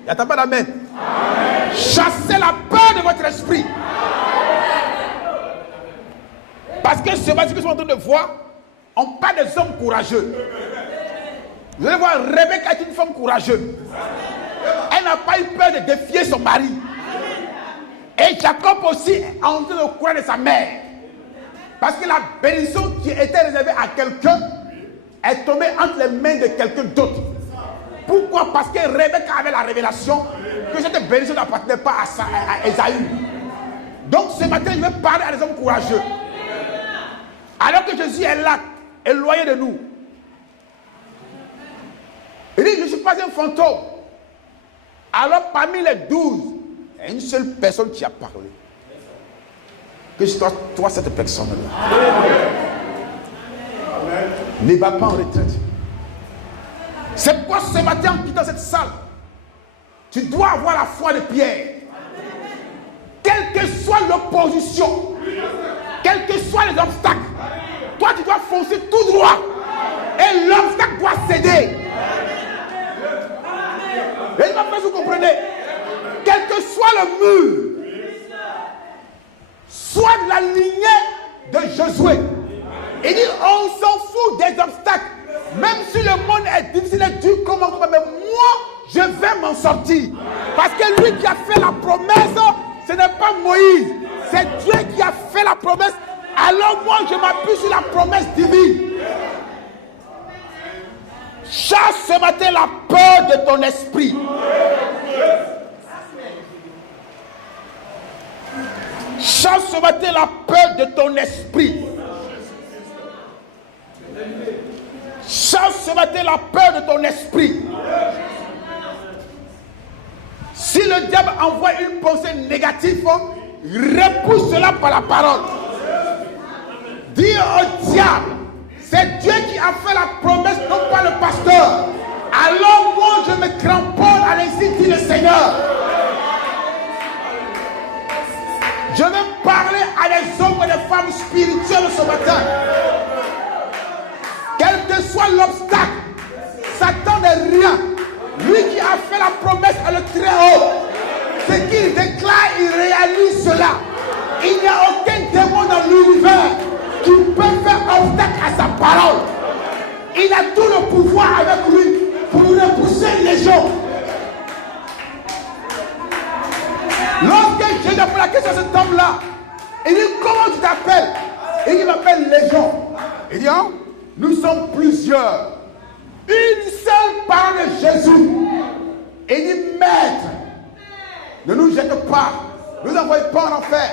Il n'y a pas d'amen. Chassez la peur de votre esprit. Parce que ce que je suis en train de voir, on parle des hommes courageux. Vous allez voir, Rebecca est une femme courageuse. Elle n'a pas eu peur de défier son mari. Et Jacob aussi a entendu le courage de sa mère. Parce que la bénédiction qui était réservée à quelqu'un est tombée entre les mains de quelqu'un d'autre. Pourquoi? Parce que Rebecca avait la révélation que cette bénédiction n'appartenait pas à Esaü. Donc ce matin, je vais parler à des hommes courageux. Alors que Jésus est là, éloigné de nous. Il dit, je ne suis pas un fantôme. Alors parmi les 12, il y a une seule personne qui a parlé. Que je toi cette personne-là. Ne va pas en retraite. C'est pourquoi ce matin, en quittant cette salle, tu dois avoir la foi de Pierre. Quelle que soit l'opposition, quels que soient les obstacles, toi tu dois foncer tout droit. Et l'obstacle doit céder. Et je ne sais pas si vous comprenez. Quel que soit le mur, soit de la lignée de Josué. Il dit, on s'en fout des obstacles. Même si le monde est difficile et dur, comment mais moi, je vais m'en sortir. Parce que lui qui a fait la promesse, ce n'est pas Moïse. C'est Dieu qui a fait la promesse. Alors moi, je m'appuie sur la promesse divine. Chasse ce matin la peur de ton esprit. Chasse ce matin la peur de ton esprit. Chasse ce matin la peur de ton esprit. Si le diable envoie une pensée négative, repousse cela par la parole. Dis au diable, c'est Dieu qui a fait la promesse, non pas le pasteur. Alors moi je me cramponne à l'insigne, dit le Seigneur. Je vais parler à des hommes et des femmes spirituelles ce matin. Quel que soit l'obstacle, Satan n'est rien. Lui qui a fait la promesse à le très haut, ce qu'il déclare, il réalise cela. Il n'y a aucun démon dans l'univers qui peut faire obstacle à sa parole. Il a tout le pouvoir avec lui pour repousser les gens. Lorsque Jésus a posé la question à cet homme-là, il dit, comment tu t'appelles? Et il m'appelle Légion. Il dit, hein, nous sommes plusieurs. Une seule parole de Jésus. Il dit, maître, ne nous jette pas. Ne nous envoie pas en enfer.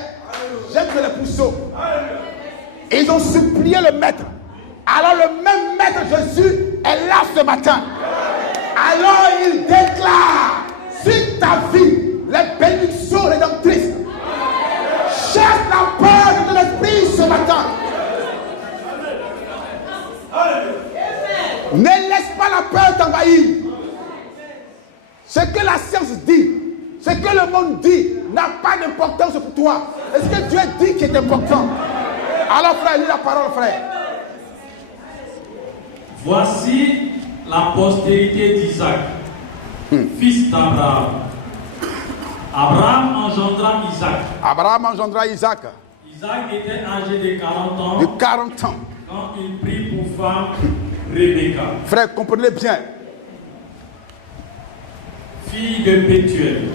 Jette les pousseaux. Et ils ont supplié le maître. Alors le même maître Jésus est là ce matin. Alors il déclare sur ta vie les bénédictions rédemptrices. Chasse la peur de ton esprit ce matin. Ne laisse pas la peur t'envahir. Ce que la science dit, ce que le monde dit, n'a pas d'importance pour toi. Est-ce que Dieu dit qu'il est important? Alors frère, lis la parole frère. Voici la postérité d'Isaac, fils d'Abraham. Abraham engendra Isaac. Abraham engendra Isaac. Isaac était âgé de 40 ans. De 40 ans. Quand il prit pour femme Rebecca. Frère, comprenez bien. Fille de Pétuel,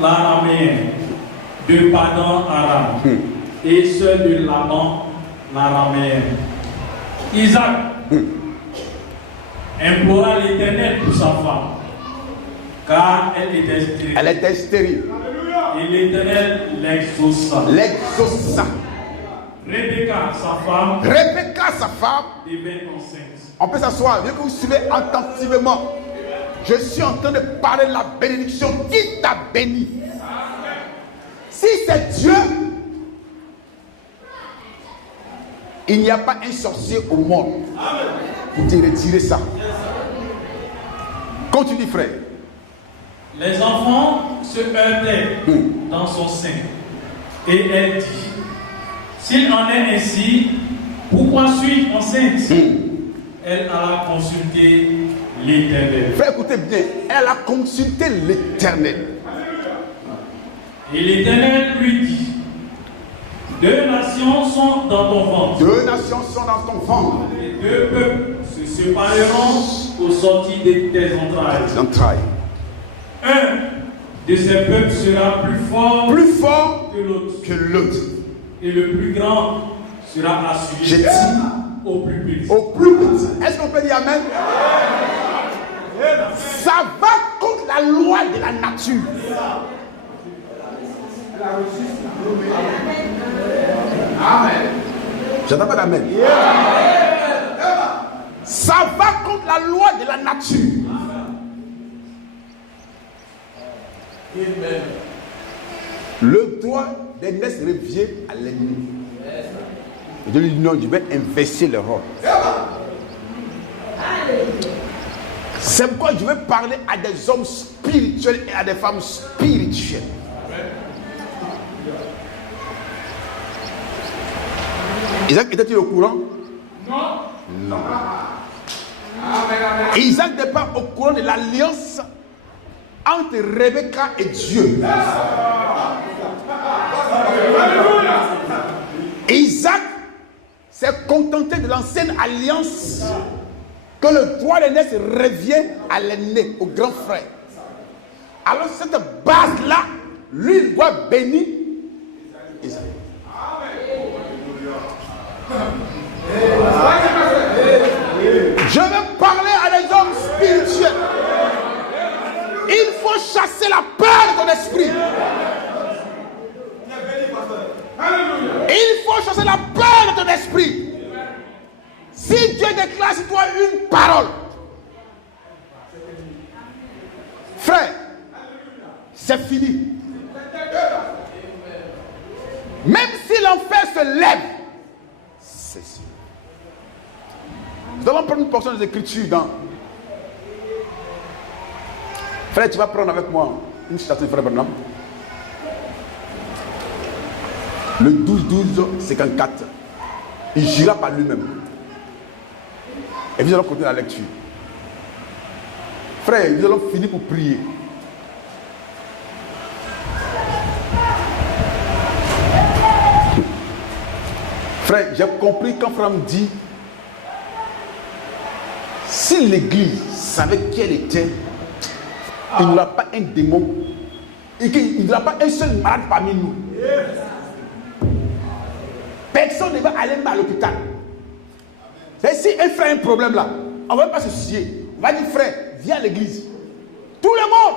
l'araméen, de Padan Aram, et celle de Laban, l'araméen. Isaac implora l'Éternel pour sa femme, car elle était stérile. Elle était stérile. Et l'Éternel l'exauça. L'exauça. Rebecca, sa femme, devint enceinte. On peut s'asseoir. Je veux que vous suivez attentivement. Je suis en train de parler de la bénédiction qui t'a béni. si c'est Dieu, il n'y a pas un sorcier au monde pour te retirer ça. Continue, frère. Les enfants se heurtaient dans son sein. Et elle dit, s'il en est ainsi, pourquoi suis-je enceinte? Elle alla consulter l'Éternel. Frère, écoutez bien. Elle a consulté l'Éternel. Et l'Éternel lui dit, deux nations sont dans ton ventre. Deux nations sont dans ton ventre. Et deux peuples se sépareront au sortir de tes entrailles. Un de ces peuples sera plus fort que l'autre. Et le plus grand sera assujetti au plus petit. Est-ce qu'on peut dire Amen? Ça va contre la loi de la nature. Amen. J'entends pas d'amen. Ça va contre la loi de la nature. Le droit d'aînesse revient à l'ennemi. Je lui dis non, je vais inverser le rôle. C'est pourquoi je vais parler à des hommes spirituels et à des femmes spirituelles. Isaac était-il au courant? Non. Isaac n'est pas au courant de l'alliance entre Rebecca et Dieu. Isaac s'est contenté de l'ancienne alliance, que le droit d'aînesse revient à l'aîné, au grand frère. Alors cette base-là, lui, il doit bénir Isaac. Je vais parler à des hommes spirituels. Il faut chasser la peur de ton esprit. Il faut chasser la peur de ton esprit. Si Dieu déclare sur toi une parole, frère, c'est fini. Même si l'enfer se lève, c'est sûr. Nous allons prendre une portion des Écritures dans. Frère, tu vas prendre avec moi une citation de Frère Branham. Le 12-12-54. Il jura par lui-même. Et nous allons continuer la lecture. Frère, nous allons finir pour prier. Frère, j'ai compris quand Frère me dit, si l'église savait qui elle était, il n'y aura pas un démon et qu'il n'y aura pas un seul malade parmi nous. Personne ne va aller à l'hôpital. Si un frère a un problème là, on ne va pas se soucier. On va dire, frère, viens à l'église. Tout le monde,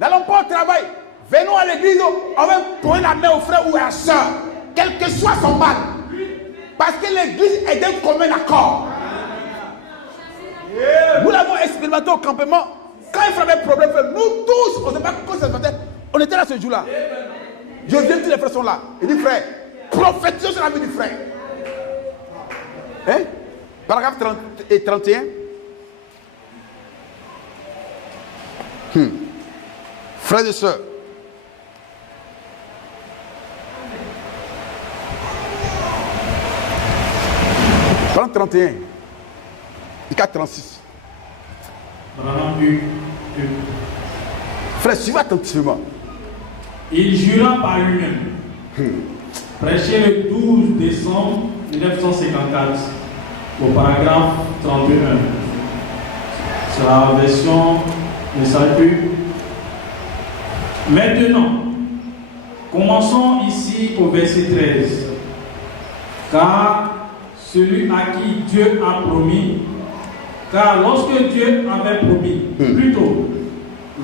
n'allons pas au travail. Venons à l'église, on va poser la main au frère ou à la soeur, quel que soit son mal. Parce que l'église est d'un commun accord. Nous l'avons expérimenté au campement. Quand il avait un problème, nous tous, on ne sait pas comment ça se passait. On était là ce jour-là. Je viens, tous les frères sont là. Il dit, frère, prophétise sur la vie du frère. Hein? Paragraphe 30 et 31. Frères et sœurs, Plan 31, 436. Frère, suivez attentivement. Il jura par lui-même. Prêché le 12 décembre 1954 au paragraphe 31. C'est la version de Salut. Maintenant, commençons ici au verset 13. Car celui à qui Dieu a promis, car lorsque Dieu avait promis, plutôt,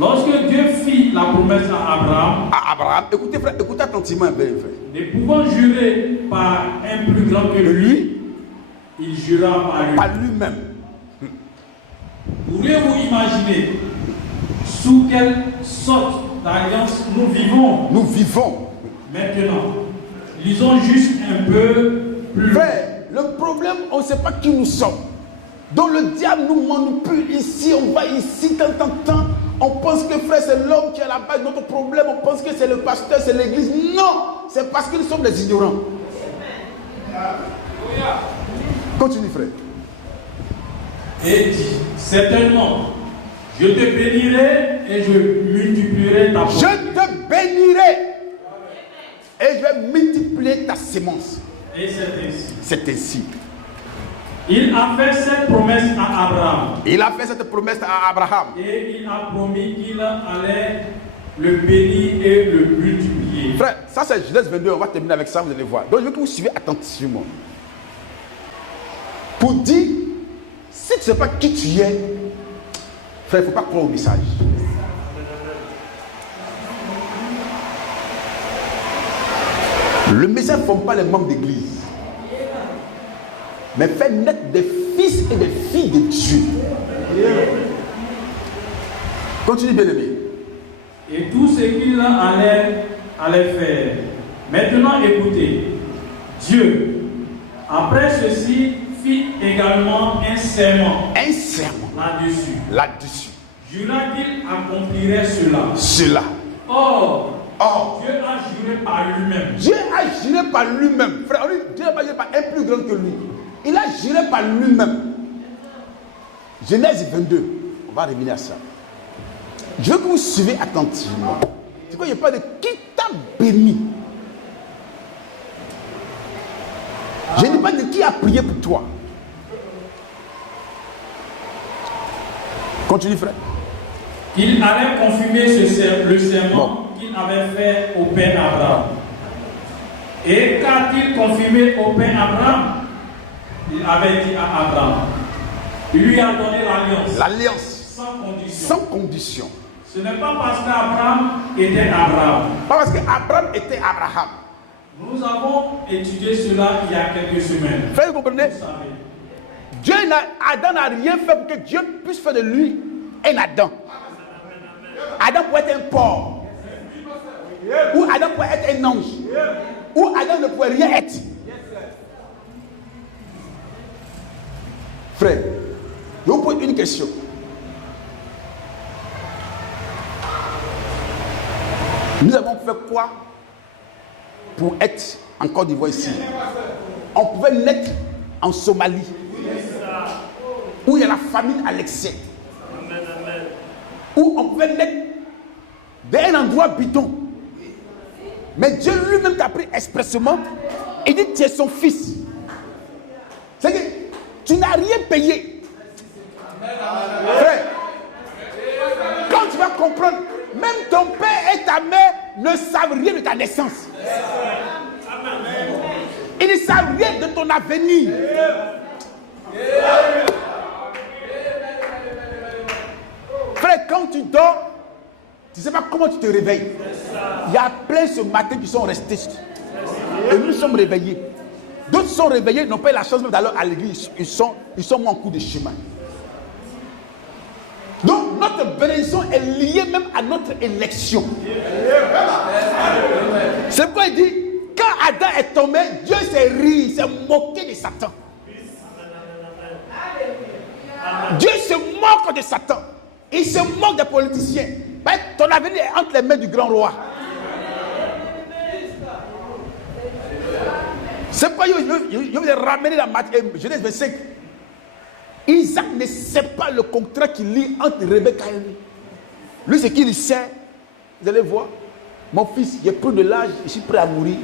lorsque Dieu fit la promesse à Abraham, écoutez frère, écoutez attentivement, frère. Ne pouvant jurer par un plus grand que lui, il jura par lui-même. Pourriez-vous imaginer sous quelle sorte d'alliance, nous vivons. Nous vivons. Maintenant, lisons juste un peu plus. Frère, le problème, on ne sait pas qui nous sommes. Donc le diable nous manipule ici, on va ici, tant. On pense que frère, c'est l'homme qui est à la base de notre problème. On pense que c'est le pasteur, c'est l'église. Non, c'est parce que nous sommes des ignorants. Continue, frère. Et dit, certainement, je te bénirai et je multiplierai ta Je te bénirai et je vais multiplier ta sémence. Et c'est ainsi. C'est ainsi. Il a fait cette promesse à Abraham. Il a fait cette promesse à Abraham. Et il a promis qu'il allait le bénir et le multiplier. Frère, ça c'est Genèse 22, on va terminer avec ça, vous allez voir. Donc je veux que vous suivez attentivement. Pour dire, si tu ne sais pas qui tu es, frère, il ne faut pas croire au message. Le message ne forme pas les membres d'église, mais fait naître des fils et des filles de Dieu. Continue, bien-aimé. Et tout ce qu'il allait faire. Maintenant, écoutez. Dieu, après ceci, fit également un serment. Un serment. Là-dessus. Jura qu'il accomplirait cela. Or, Dieu a juré par lui-même. Dieu a juré par lui-même. Frère, Dieu n'a pas juré par un plus grand que lui. Il a juré par lui-même. Genèse 22. On va revenir à ça. Je veux que vous suivez attentivement. C'est quoi, il n'y a pas de qui t'a béni. Je ne dis pas de qui a prié pour toi. Continue, frère. Il allait confirmer le serment qu'il avait fait au père Abraham. Et qu'a-t-il confirmé au père Abraham? Il avait dit à Abraham, il lui a donné l'alliance. L'alliance. Sans condition. Sans condition. Ce n'est pas parce qu'Abraham était Abraham. Pas parce qu'Abraham était Abraham. Nous avons étudié cela il y a quelques semaines. Frère, vous comprenez? Vous savez. Adam n'a rien fait pour que Dieu puisse faire de lui un Adam. Adam pouvait être un porc. Ou Adam pouvait être un ange. Ou Adam ne pouvait rien être. Frère, je vous pose une question. Nous avons fait quoi pour être en Côte d'Ivoire ici? On pouvait naître en Somalie, où il y a la famine à l'excès. Où on pouvait naître d'un endroit bidon. Mais Dieu lui-même t'a pris expressément et dit tu es son fils. C'est que tu n'as rien payé. Frère, quand tu vas comprendre, même ton père et ta mère ne savent rien de ta naissance. Ils ne savent rien de ton avenir. Frère, quand tu dors, tu ne sais pas comment tu te réveilles. Il y a plein ce matin qui sont restés. Et nous sommes réveillés. D'autres sont réveillés, n'ont pas eu la chance même d'aller à l'église. Ils sont mis en cours de chemin. Donc notre bénédiction est liée même à notre élection. C'est pourquoi il dit, quand Adam est tombé, Dieu s'est ri, s'est moqué de Satan. Dieu se moque de Satan. Il se moque des politiciens. Ton avenir est entre les mains du grand roi. C'est pas, je vais ramener la Genèse 25. Isaac ne sait pas le contrat qu'il lit entre Rebecca et lui. Lui, ce qu'il sait, vous allez voir, mon fils, j'ai pris de l'âge, je suis prêt à mourir.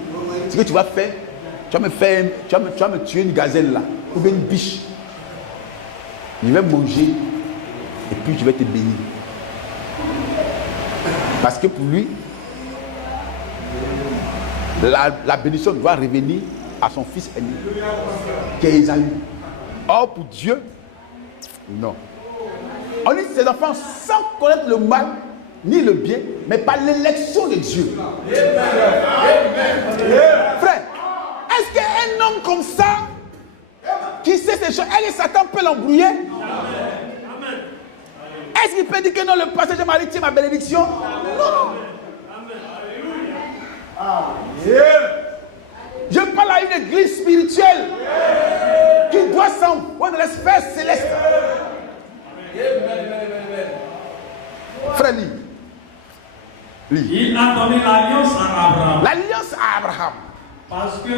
Ce que tu vas faire, tu vas me tuer une gazelle là, ou bien une biche. Je vais manger, et puis je vais te bénir. Parce que pour lui, la bénédiction doit revenir à son fils aîné, qui est Esaü. Or, pour Dieu, non. On dit ses enfants sans connaître le mal ni le bien, mais par l'élection de Dieu. Frère, est-ce qu'un homme comme ça, qui sait ces choses, et Satan peut l'embrouiller? Est-ce qu'il peut dire que non, le pasteur Jean-Marie tient ma bénédiction? Non. église spirituelle qui doit s'envoyer dans les sphères célestes. Frère, lis. Il a donné l'alliance à Abraham. L'alliance à Abraham. Parce que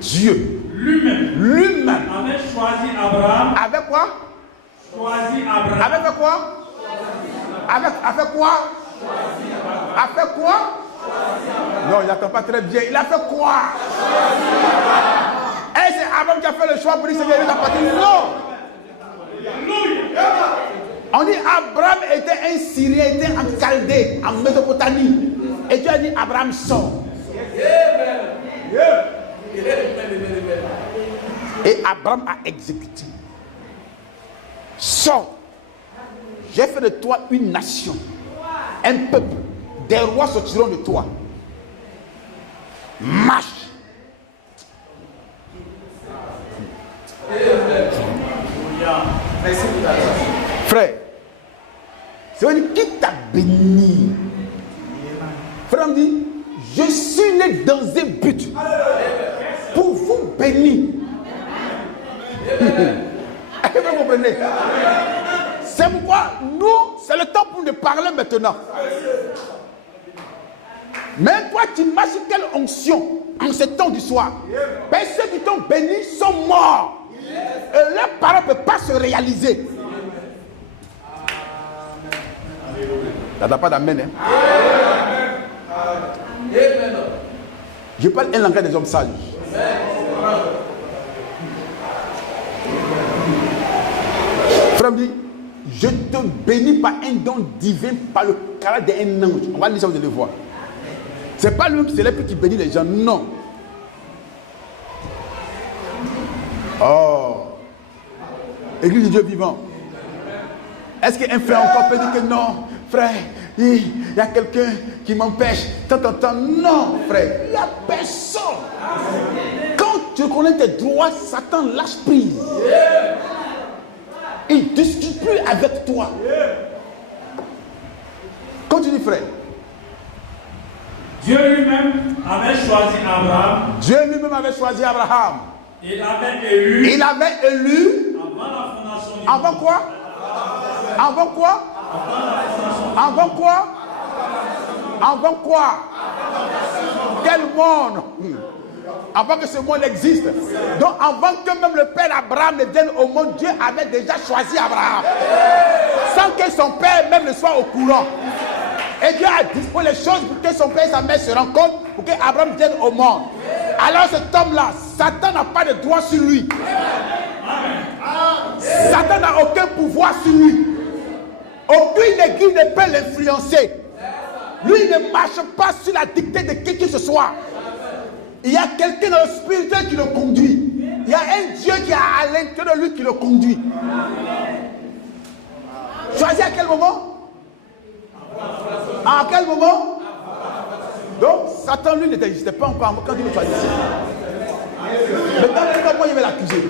Dieu lui-même avait choisi Abraham. Avec quoi? Choisi Abraham. Avec quoi? Avec quoi? Avec quoi? Non, il n'attend pas très bien. Il a fait quoi? Et c'est Abraham qui a fait le choix pour dire que c'est lui appartient. Non. On dit Abraham était un Syrien, était en Chaldée, en Mésopotamie. Et Dieu a dit Abraham sort. Et Abraham a exécuté. Sors. J'ai fait de toi une nation, un peuple. Des rois sortiront de toi. Marche. Frère, c'est vrai qui t'a béni. Frère me dit, je suis né dans un but pour vous bénir. Est-ce que vous comprenez? C'est pourquoi nous, c'est le temps pour nous parler maintenant. Mais toi, tu marches sur quelle onction en ce temps du soir? Ben, ceux qui t'ont béni sont morts. Et leur parole ne peut pas se réaliser. Ça n'a pas d'amen. Hein? Je parle un langage des hommes sages. Frère me dit, je te bénis par un don divin, par le caractère d'un ange. On va lire ça, vous allez voir. C'est pas lui qui s'élève qui bénit les gens, non. Oh. Église de Dieu vivant. Est-ce qu'un frère encore peut dire que non, frère, il y a quelqu'un qui m'empêche? Non, frère, il n'y a personne. Quand tu connais tes droits, Satan lâche prise. Il ne discute plus avec toi. Continue, frère. Dieu lui-même avait choisi Abraham. Dieu lui-même avait choisi Abraham. Il avait élu. Il avait élu. Avant la fondation du monde. Avant quoi? Avant quoi? Avant quoi? Avant quoi? Quel monde? Avant que ce monde existe. Donc avant que même le père Abraham ne vienne au monde, Dieu avait déjà choisi Abraham. Sans que son père même ne soit au courant. Et Dieu a disposé les choses pour que son père et sa mère se rencontrent, pour qu'Abraham vienne au monde. Alors cet homme-là, Satan n'a pas de droit sur lui. Satan n'a aucun pouvoir sur lui. Aucune église ne peut l'influencer. Lui ne marche pas sur la dictée de qui que ce soit. Il y a quelqu'un dans le spirituel qui le conduit. Il y a un Dieu qui est à l'intérieur de lui qui le conduit. Choisi à quel moment? À quel moment? Donc Satan lui n'existait pas encore quand il me choisissait. Maintenant pourquoi il veut l'accuser?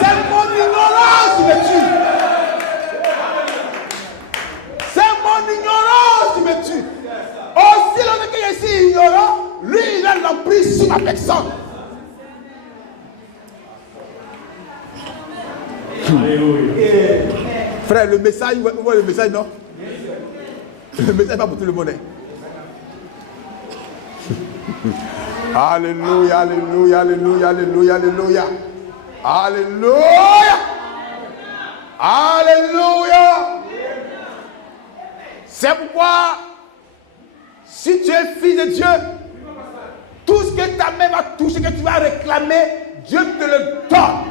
C'est mon ignorance qui me tue. C'est mon ignorance qui me tue. Aussi longtemps que je suis ignorant, lui il a l'emprise sur ma personne. Frère, le message, vous voyez le message, non? Le message pas pour tout le monde. Alléluia, alléluia, alléluia, alléluia, alléluia. Alléluia. Alléluia. C'est pourquoi, si tu es fils de Dieu, tout ce que ta main va toucher, que tu vas réclamer, Dieu te le donne.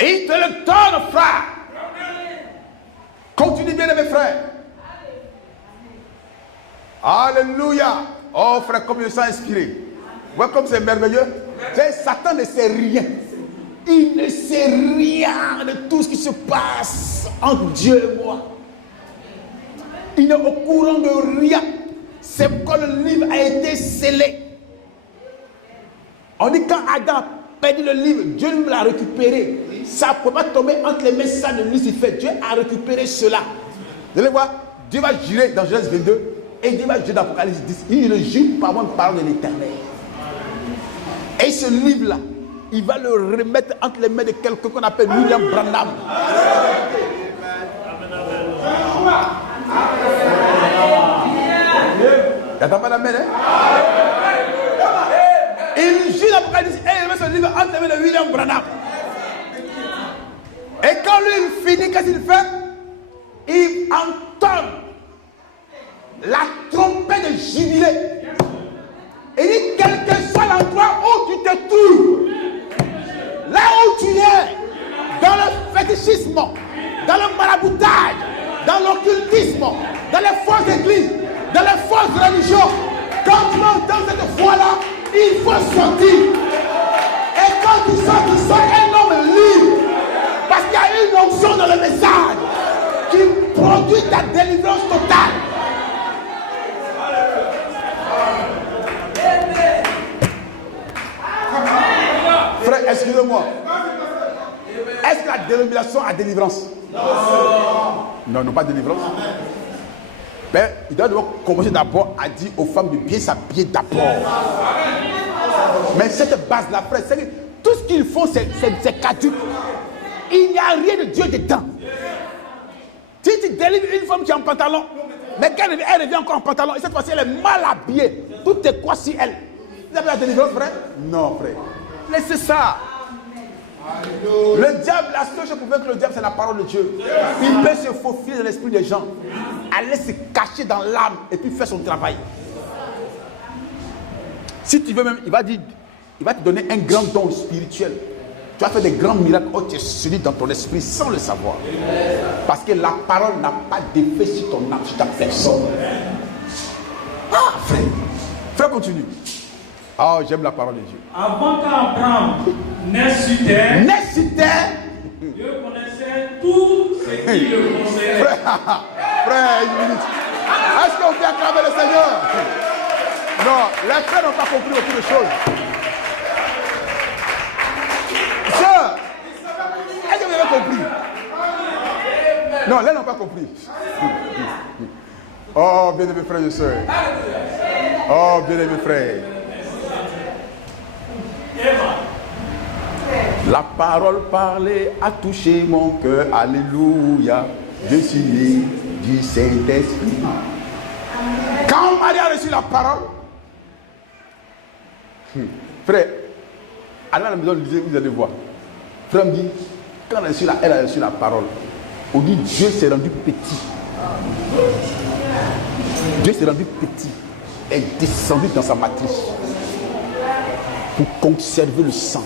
Et il te le donne, frère. Continue bien, mes frères. Alléluia. Oh, frère, comme je sens inspiré. Vous voyez comme c'est merveilleux. Satan ne sait rien. Il ne sait rien de tout ce qui se passe entre Dieu et moi. Il n'est au courant de rien. C'est pourquoi le livre a été scellé. On dit quand Adam perdu le livre, Dieu lui l'a récupéré. Ça ne peut pas tomber entre les mains de Lucifer. Dieu a récupéré cela. Vous allez voir, Dieu va jurer dans Genèse 22 et Dieu va jurer dans Apocalypse 10. Il le jure par une parole de l'Éternel. Et ce livre-là, il va le remettre entre les mains de quelqu'un qu'on appelle William Branham. T'entends pas la main, hein? Il jure l'Apocalypse et il met ce livre entre les mains de William Branham. Et quand lui il finit, qu'est-ce qu'il fait? Il entend la trompette de jubilé. Il dit, quel que soit l'endroit où tu te trouves, là où tu es, dans le fétichisme, dans le maraboutage, dans l'occultisme, dans les fausses églises, dans les fausses religions, quand tu entends cette voix-là, il faut sortir. Et quand tu sors un homme libre. Parce qu'il y a une onction dans le message qui produit ta délivrance totale. Frère, excusez-moi. Est-ce que la dénomination a délivrance? Non, non, pas délivrance. Mais il doit commencer d'abord à dire aux femmes de bien s'habiller d'abord. Mais cette base-là, frère, c'est que tout ce qu'ils font, c'est caduque. Il n'y a rien de Dieu dedans. Si tu délivres une femme qui est en pantalon, mais quand elle revient encore en pantalon, et cette fois-ci elle est mal habillée, tout est quoi sur elle? Vous avez la délivrance, frère? Non, frère. Laissez ça. Le diable, la seule chose pour vaincre le diable, c'est la parole de Dieu. Il peut se faufiler dans l'esprit des gens, aller se cacher dans l'âme et puis faire son travail. Si tu veux même, il va te donner un grand don spirituel. Tu vas faire des grands miracles, tu es solide dans ton esprit sans le savoir. Parce que la parole n'a pas d'effet sur ton âme, sur ta personne. Ah, frère. Frère, continue. Ah, j'aime la parole de Dieu. Avant qu'Abraham naisse sur terre, Dieu connaissait tout ce qui le concernait. Frère, une minute. Est-ce qu'on peut acclamer le Seigneur? Non, les frères n'ont pas compris beaucoup de choses. Sœur, est-ce que vous avez compris? Non, là, ils n'ont pas compris. Oh, bien-aimés frères et sœurs. Oh, bien-aimés frères. La parole parlée a touché mon cœur. Alléluia. Je suis né du Saint-Esprit. Quand Marie a reçu la parole, frère, allez à la maison, vous allez voir. Frère me dit, quand elle a reçu la parole, on dit Dieu s'est rendu petit. Dieu s'est rendu petit. Elle est descendue dans sa matrice pour conserver le sang.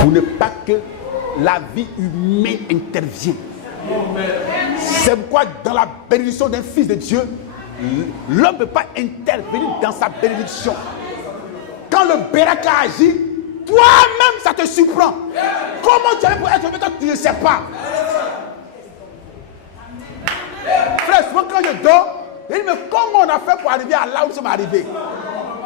Pour ne pas que la vie humaine intervienne. C'est pourquoi dans la bénédiction d'un fils de Dieu, l'homme ne peut pas intervenir dans sa bénédiction. Quand le Beraka agit, toi-même ça te surprend. Comment tu allais pour être heureux quand tu ne sais pas? Frère, souvent quand je dors, je dis mais comment on a fait pour arriver à là où nous sommes arrivés?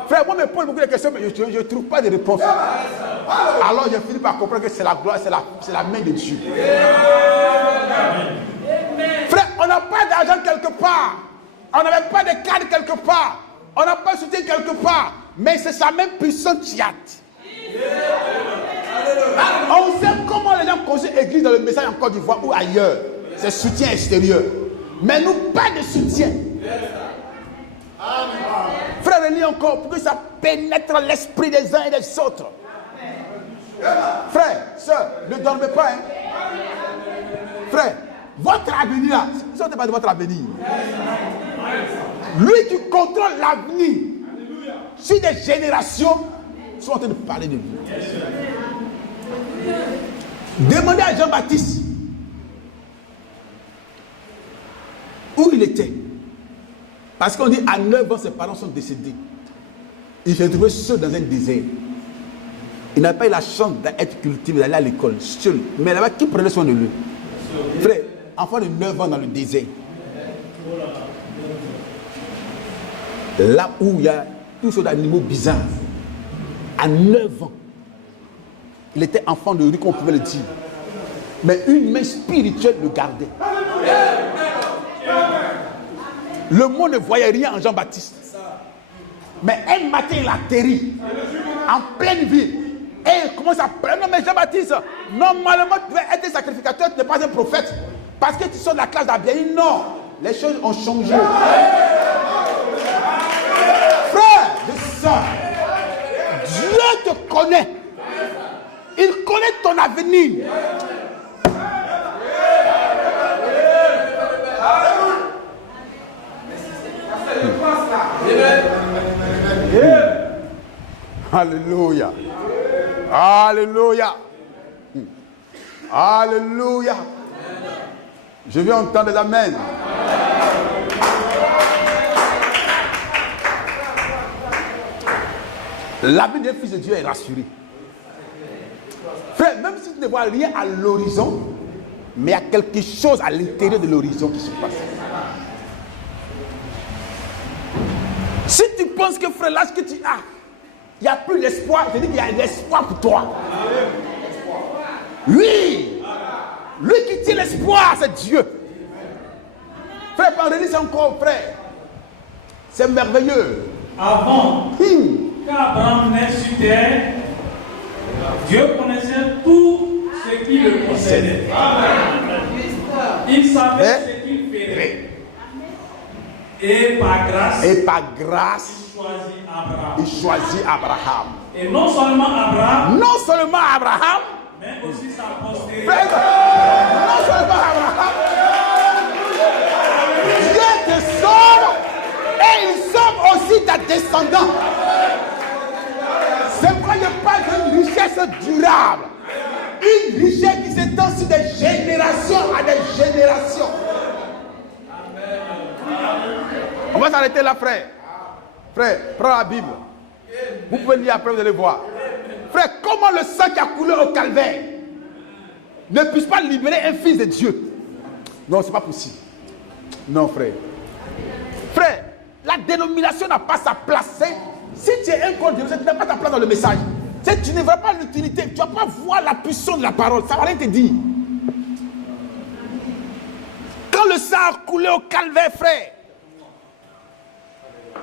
Frère, moi je me pose beaucoup de questions, mais je ne trouve pas de réponse. Alors je finis par comprendre que c'est la gloire, c'est la main de Dieu. Frère, on n'a pas d'argent quelque part. On n'avait pas de cadre quelque part. On n'a pas de soutien quelque part. Mais c'est sa même puissance qui a. On sait comment les gens construisent l'église dans le message en Côte d'Ivoire ou ailleurs. C'est soutien extérieur. Mais nous, pas de soutien. Frère, relis encore pour que ça pénètre l'esprit des uns et des autres. Frère, soeur, ne dormez pas. Hein. Frère, votre avenir là, ce n'est pas de votre avenir. Lui qui contrôle l'avenir. Si des générations sont en train de parler de lui. Demandez à Jean-Baptiste où il était. Parce qu'on dit à 9 ans, ses parents sont décédés. Il s'est trouvé seul dans un désert. Il n'a pas eu la chance d'être cultivé, d'aller à l'école, seul. Mais là-bas, qui prenait soin de lui? Frère, enfant de 9 ans dans le désert. Là où il y a tous sortes d'animaux bizarres. À 9 ans. Il était enfant de rue, qu'on pouvait le dire. Mais une main spirituelle le gardait. Le monde ne voyait rien en Jean-Baptiste. Mais un matin, il atterrit en pleine ville. Et il commence à prendre. Non, mais Jean-Baptiste, normalement, tu devais être un sacrificateur, tu n'es pas un prophète. Parce que tu sors de la classe d'Abiaï. Non, les choses ont changé. Frère et soeur, Dieu te connaît. Il connaît ton avenir. Alléluia. Alléluia. Alléluia. Je vais entendre des amen. L'avenir des fils de Dieu est rassuré. Frère, même si tu ne vois rien à l'horizon, mais il y a quelque chose à l'intérieur de l'horizon qui se passe. Si tu penses que frère, là ce que tu as, il n'y a plus d'espoir, je te dis qu'il y a l'espoir pour toi. Oui, lui qui tient l'espoir, c'est Dieu. Frère, parlez encore, frère. C'est merveilleux. Avant qu'Abraham naisse sur terre, Dieu connaissait tout ce qui le concernait. Il savait ce qu'il ferait. Et par grâce, il choisit Abraham. Et non seulement Abraham, mais aussi sa postérité. Non seulement Abraham, Dieu te sauve et il sauve aussi ta descendance. C'est pourquoi je parle d'une richesse durable. Une richesse qui s'étend sur des générations à des générations. On va s'arrêter là, frère. Frère, prends la Bible. Vous pouvez lire après, vous allez voir. Frère, comment le sang qui a coulé au calvaire ne puisse pas libérer un fils de Dieu? Non, c'est pas possible. Non, frère. Frère, la dénomination n'a pas sa place. Si tu es un corps de Dieu, tu n'as pas ta place dans le message. Tu ne vois pas l'utilité. Tu ne vas pas voir la puissance de la parole. Ça va rien te dire. Quand le sang a coulé au calvaire, frère,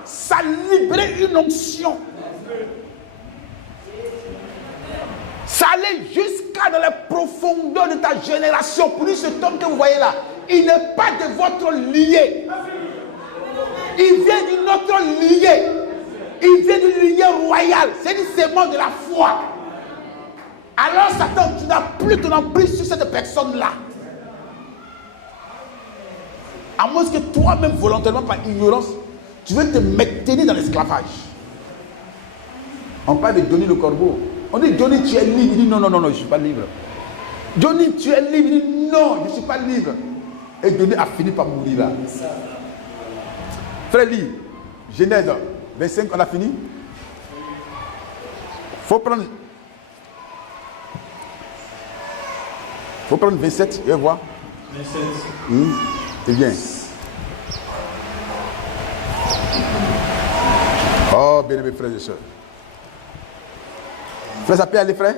ça libérait une onction. Ça allait jusqu'à dans les profondeurs de ta génération. Pour lui, cet homme que vous voyez là, il n'est pas de votre lignée. Il vient d'une autre lignée. Il vient d'une lignée royale. C'est une sémence de la foi. Alors Satan, tu n'as plus ton emprise sur cette personne-là. À moins que toi-même, volontairement, par ignorance, tu veux te maintenir dans l'esclavage. On parle de Johnny le corbeau. On dit Johnny, tu es libre. Il dit non, non, non, non, je ne suis pas libre. Johnny, tu es libre. Il dit non, je ne suis pas libre. Et Johnny a fini par mourir là. Frère, lis. Genèse 25, on a fini. Il faut prendre 27, et voir. 27. C'est bien. Oh, bien aimés frères et sœurs. Frère, ça peut aller, frère?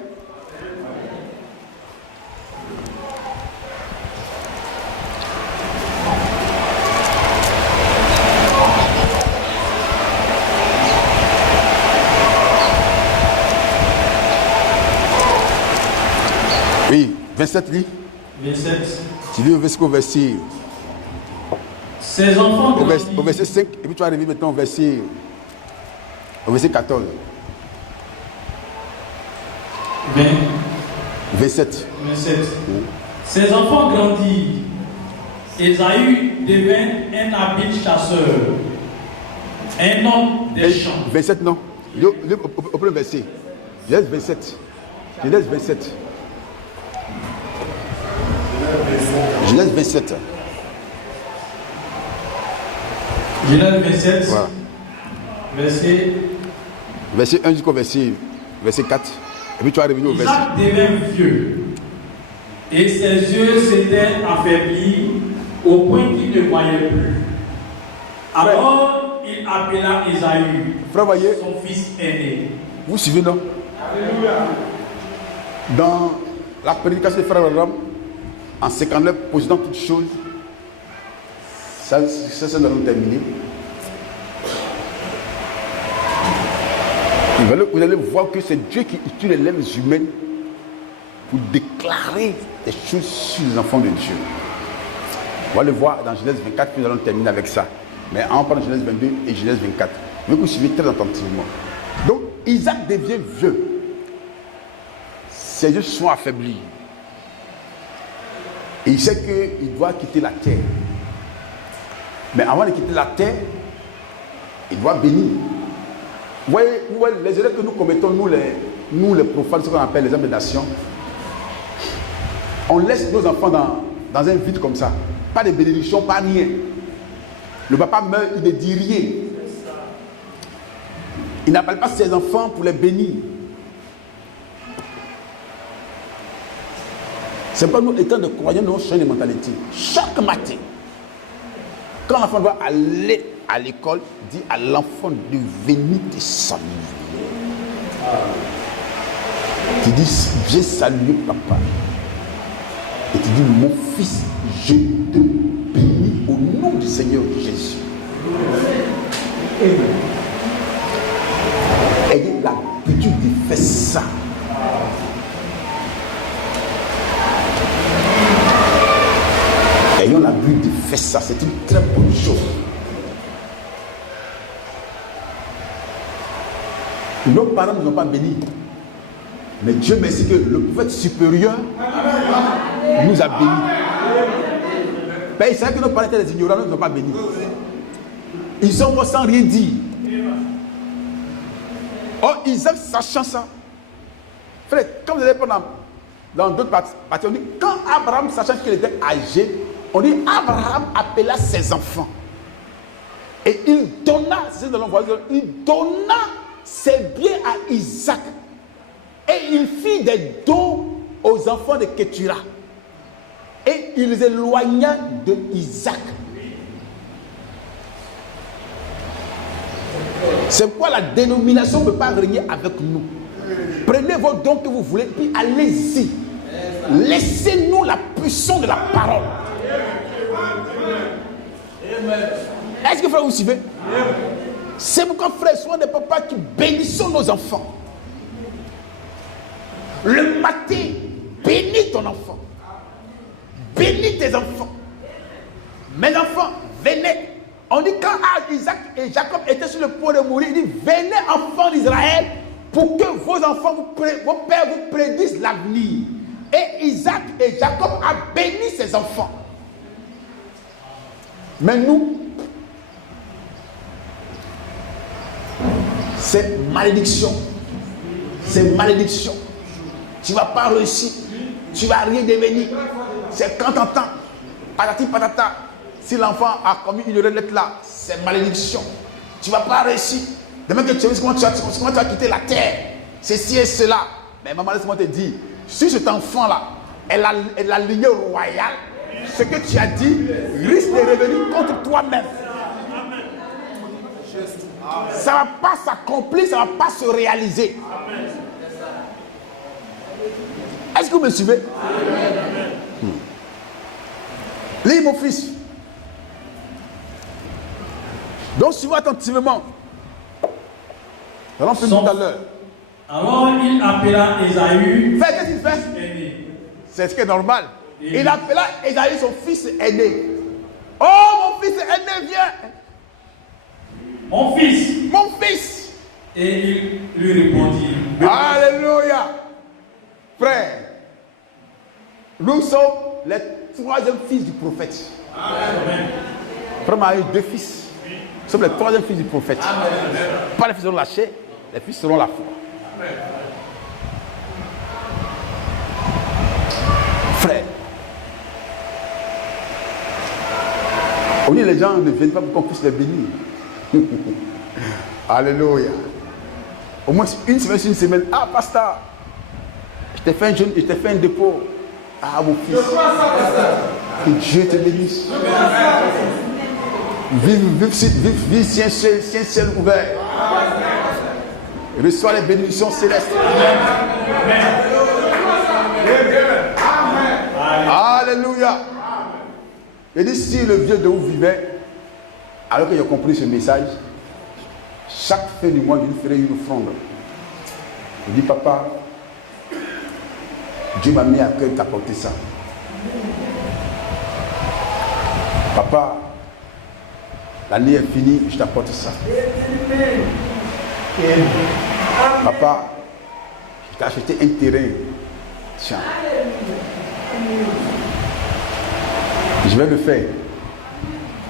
Oui, 27, lis. 27. Tu lis jusqu'au verset. Ses enfants au verset 5, et puis tu vas arriver maintenant au verset 14. 27. Ses enfants grandirent. Ésaü devint un habile chasseur, un homme des champs. 27, non. Au premier verset. Genèse 27. Genèse 27. Genèse 27. Genèse 27. Voilà. Verset 1 jusqu'au verset 4. Et puis tu vas revenir au verset. Isaac devint vieux. Et ses yeux s'étaient affaiblis au point qu'il ne voyait plus. Alors il appela Ésaü, son fils aîné. Vous suivez, non? Alléluia. Dans la prédication de Frère Abraham, en 59, possédant toutes choses. Ça nous allons terminer. Vous allez voir que c'est Dieu qui utilise les lèvres humaines pour déclarer des choses sur les enfants de Dieu. On va le voir dans Genèse 24, puis nous allons terminer avec ça. Mais on parle de Genèse 22 et Genèse 24. Je veux que vous suivez très attentivement. Donc, Isaac devient vieux. Ses yeux sont affaiblis. Et il sait qu'il doit quitter la terre. Mais avant de quitter la terre, il doit bénir. Vous voyez, les erreurs que nous commettons, nous les profanes, ce qu'on appelle les hommes de nation, on laisse nos enfants dans un vide comme ça. Pas de bénédiction, pas rien. Le papa meurt, il ne dit rien. Il n'appelle pas ses enfants pour les bénir. C'est pas nous, étant de croyants, nous changeons de mentalité. Chaque matin, quand l'enfant doit aller à l'école, dit à l'enfant de venir te saluer. Tu dis, j'ai salué papa. Et tu dis, mon fils, je te bénis au nom du Seigneur Jésus. Ayez l'habitude de faire ça. Ayons l'habitude de faire ça. C'est une très bonne chose. Nos parents ne nous ont pas bénis. Mais Dieu merci que le prophète supérieur nous a bénis. Mais il savait que nos parents étaient des ignorants, nous ne nous ont pas bénis. Ils sont morts sans rien dire. Or, Isaac, sachant ça, frère, quand vous allez prendre dans d'autres parties, on dit, quand Abraham, sachant qu'il était âgé, on dit, Abraham appela ses enfants. Et il donna ses biens à Isaac. Et il fit des dons aux enfants de Ketura. Et il les éloigna de Isaac. C'est pourquoi la dénomination ne peut pas régner avec nous. Prenez vos dons que vous voulez, puis allez-y. Laissez-nous la puissance de la parole. Est-ce que frère vous suivez? C'est pourquoi frère, souvent des papas qui bénissons nos enfants. Le matin, bénis ton enfant. Bénis tes enfants. Mes enfants, venez. On dit quand Isaac et Jacob étaient sur le point de mourir, il dit, venez enfants d'Israël pour que vos enfants, vos pères vous prédisent l'avenir. Et Isaac et Jacob ont béni ses enfants. Mais nous, c'est malédiction. C'est malédiction. Tu ne vas pas réussir. Tu ne vas rien devenir. C'est quand t'entends patati patata. Si l'enfant a commis une erreur là, c'est malédiction. Tu ne vas pas réussir. Demain que tu sais comment tu vas quitter la terre. Ceci et cela. Mais maman, laisse-moi te dire, si cet enfant-là est la lignée royale, ce que tu as dit risque de revenir contre toi-même. Ça ne va pas s'accomplir, ça ne va pas se réaliser. Est-ce que vous me suivez? Lis mon fils. Donc suivez attentivement. Allons finir tout à l'heure. Alors il appela Ésaü. Qu'est-ce qu'il fait? C'est ce qui est normal. Il appela Ésaü son fils aîné. Oh mon fils aîné, viens. Mon fils. Mon fils. Et il lui répondit. Alléluia. Frère, nous sommes les troisième fils du prophète. Amen. Frère a eu deux fils. Nous sommes les troisième fils du prophète. Amen. Pas les fils selon la chair, les fils selon la foi. Amen. Frère, on dit les gens ne viennent pas pour qu'on puisse les bénir. Alléluia. Au moins une semaine. Ah, pasteur, je t'ai fait un jeûne, je t'ai fait un dépôt. Ah, mon fils. Que Dieu te bénisse. Vive si un ciel ouvert. Reçois les bénédictions célestes. Alléluia. Alléluia. Il dit, si le vieux de vous vivait, alors que j'ai compris ce message, chaque fin du mois, je lui ferai une offrande. Il dit, papa, Dieu m'a mis à cœur de t'apporter ça. Papa, l'année est finie, je t'apporte ça. Papa, je t'ai acheté un terrain. Tiens. Je vais le faire.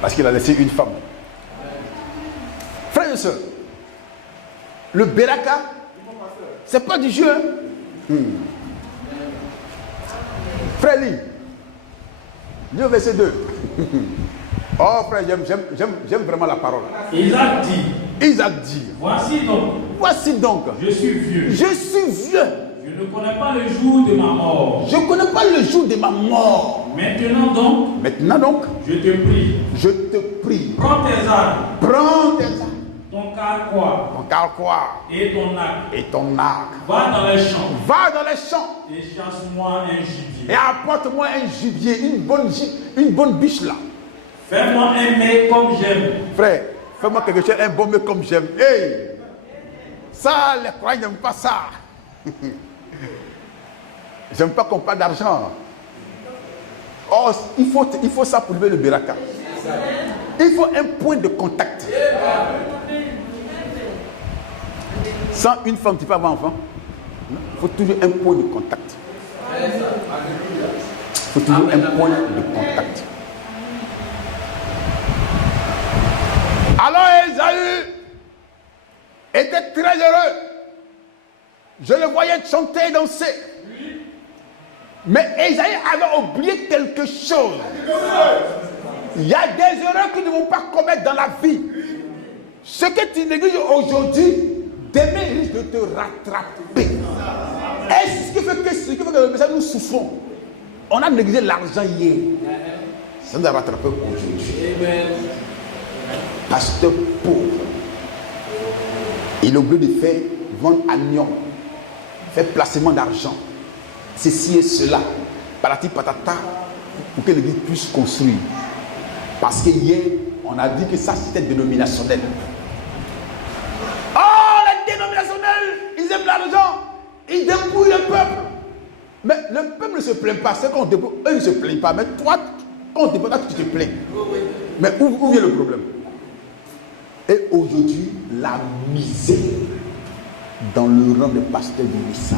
Parce qu'il a laissé une femme. Frères et sœurs, le Beraka, c'est pas du jeu. Hein? Frère, lis. Lis au verset 2. Oh frère, j'aime vraiment la parole. Isaac dit, voici donc, je suis vieux. Je ne connais pas le jour de ma mort. Je connais pas le jour de ma mort. Maintenant donc, je te prie. Prends tes armes. Ton carquois. Et ton arc. Va dans les champs. Et chasse-moi un gibier. Et apporte-moi un gibier, une bonne biche là. Fais-moi un mets comme j'aime. Frère, fais-moi quelque chose, un bon mets comme j'aime. Hey! Ça, les croyants n'aiment pas ça. J'aime pas qu'on parle d'argent. Oh, il faut ça pour lever le Beraka. Il faut un point de contact. Sans une femme, tu peux avoir un enfant. Il faut toujours un point de contact. Il faut toujours un point de contact. Alors Esaü était très heureux. Je le voyais chanter et danser. Mais Esaü avait oublié quelque chose. Il y a des erreurs que nous ne devons pas commettre dans la vie. Ce que tu négliges aujourd'hui, demain il risque de te rattraper. Et ce qui fait que nous souffrons. On a négligé l'argent hier. Ça nous a rattrapé aujourd'hui. Pasteur pauvre. Il a oublié de faire vendre à Nyon. Faire placement d'argent. Ceci et cela. Patati patata. Pour que l'église puisse construire. Parce que hier, on a dit que ça c'était dénominationnel. Oh, les dénominationnels, ils aiment l'argent. Ils dépouillent le peuple. Mais le peuple ne se plaint pas. C'est qu'on dépouille. Eux, ils ne se plaignent pas. Mais toi, quand on te dépouille, tu te plains. Mais où vient le problème? Et aujourd'hui, la misère dans le rang de pasteur du message.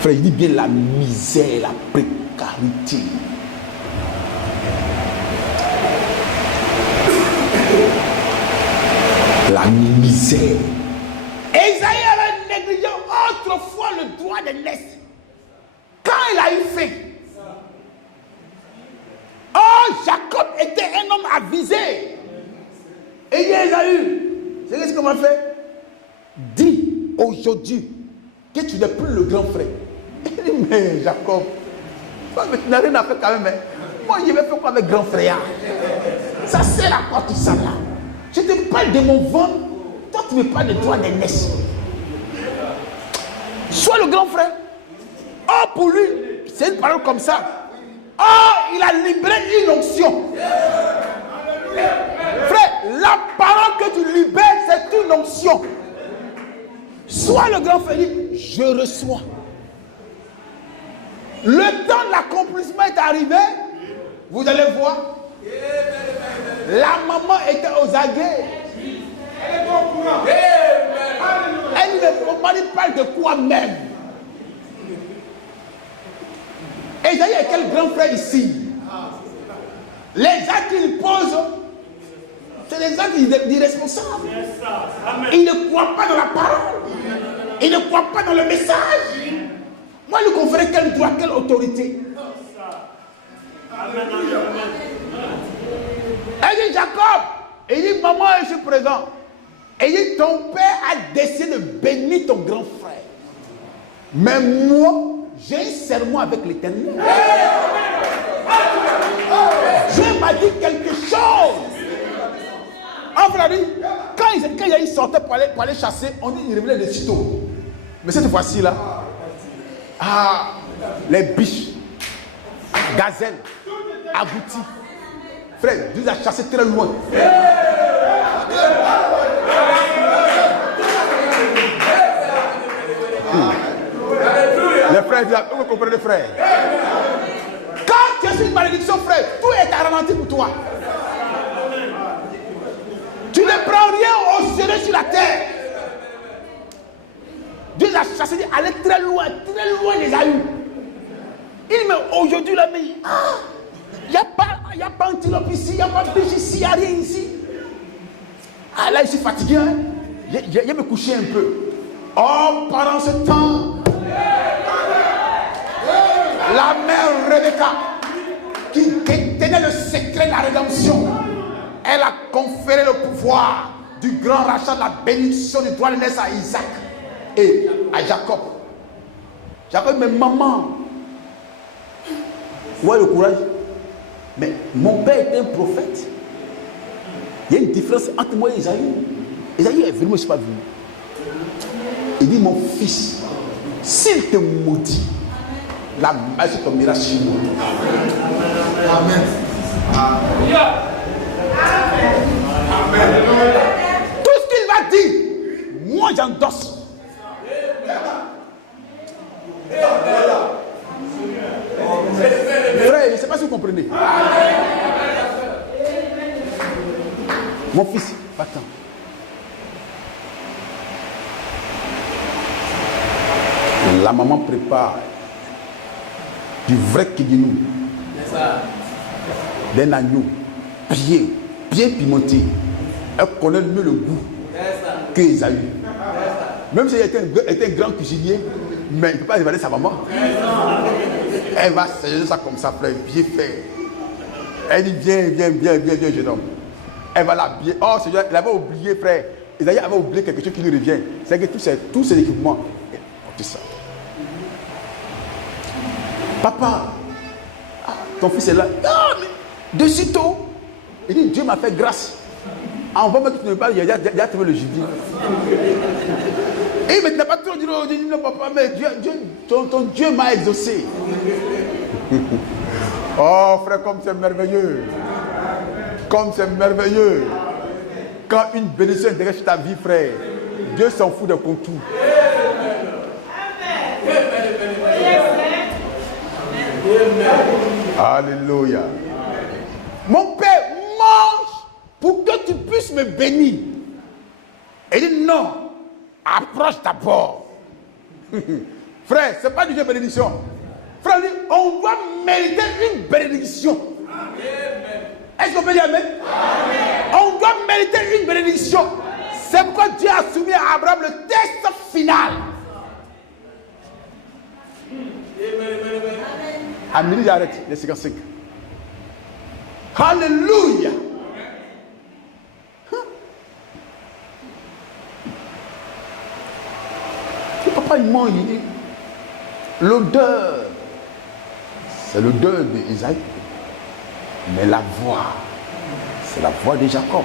Frère, il dit bien la misère, la précarité. La misère. Esaïe avait négligé autrefois le droit de naissance. Quand il a eu faim. Oh, Jacob était un homme avisé. Et Esaü, c'est ce qu'on m'a fait. Dis aujourd'hui que tu n'es plus le grand frère. Il dit, mais Jacob, tu n'as rien à faire quand même. Hein. Moi, je vais faire quoi avec grand frère? Ça sert à quoi tout ça là? Je te parle de mon ventre, toi tu me parles de droit d'aînesse. Sois le grand frère. Oh, pour lui, c'est une parole comme ça. Oh, il a libéré une onction. Frère, la parole que tu libères, c'est une onction. Sois le grand frère, je reçois. Le temps de l'accomplissement est arrivé. Vous allez voir. La maman était aux aguets. Elle ne mari parle de quoi même. Et il y a quel grand frère ici? Les actes qu'il pose, c'est des actes irresponsables. Il ne croit pas dans la parole. Il ne croit pas dans le message. Moi, lui conférer quel droit, quelle autorité? Elle dit Jacob, il dit maman, je suis présent. Et il dit ton père a décidé de bénir ton grand frère. Mais moi, j'ai un serment avec l'Éternel. Dieu m'a dit quelque chose. En vrai, quand il sortait pour aller chasser, on dit qu'il revenait de sitôt. Mais cette fois-ci là, les biches, gazelle, abouti. Frère, Dieu a chassé très loin. Les frères, vous comprenez, frère? Quand tu es sur une malédiction, frère, tout est ralenti pour toi. Tu ne prends rien au sérieux sur la terre. Dieu a chassé, allez très loin les a eu. Il me aujourd'hui là, mais il n'y a pas antilope ici, il n'y a pas de biche ici, il n'y a rien ici. Ah là, je suis fatigué, hein? Je vais me coucher un peu. Oh, pendant ce temps, la mère Rebecca, qui détenait le secret de la rédemption, elle a conféré le pouvoir du grand rachat de la bénédiction du droit de naissance à Isaac et à Jacob. Jacob, mais maman, ouais, le courage. Mais mon père était un prophète. Il y a une différence entre moi et Isaïe. Isaïe est venu, moi je ne suis pas venu. Il dit, mon fils, s'il te maudit, la magie tombera sur moi. Amen. Tout ce qu'il va dire, moi j'endosse. Frère, je ne sais pas si vous comprenez. Mon fils, attends. La maman prépare du vrai kidinou, d'un agneau, bien pimenté. Elle connaît mieux le goût que Esaü. Même si elle était un grand cuisinier, mais il ne peut pas évaluer sa maman. Elle va serrer ça comme ça, frère, bien fait. Elle dit bien, jeune homme. Elle va l'habiller. Oh, Seigneur, elle avait oublié, frère. Esaü avait oublié quelque chose qui lui revient. C'est que tous ces équipements, tout ça. Papa, ton fils est là. Ah, mais de sitôt, il dit, Dieu m'a fait grâce. Envoie-moi que tu ne veux pas, il a déjà trouvé le gibier. Et il ne m'a pas trop dit, non, papa, mais ton Dieu m'a exaucé. Oh, frère, comme c'est merveilleux. Comme c'est merveilleux. Quand une bénédiction intéresse ta vie, frère, Dieu s'en fout des contours. Alléluia. Mon père, mange pour que tu puisses me bénir. Et il dit non, approche d'abord. Frère, ce n'est pas du jeu de bénédiction. Frère, on doit mériter une bénédiction. Est-ce qu'on peut dire amen? On doit mériter une bénédiction. C'est pourquoi Dieu a soumis à Abraham le test final. À midi, j'arrête les 55. Alléluia. Le papa, il mange, il dit, l'odeur, c'est l'odeur d'Isaïe. Mais la voix, c'est la voix de Jacob.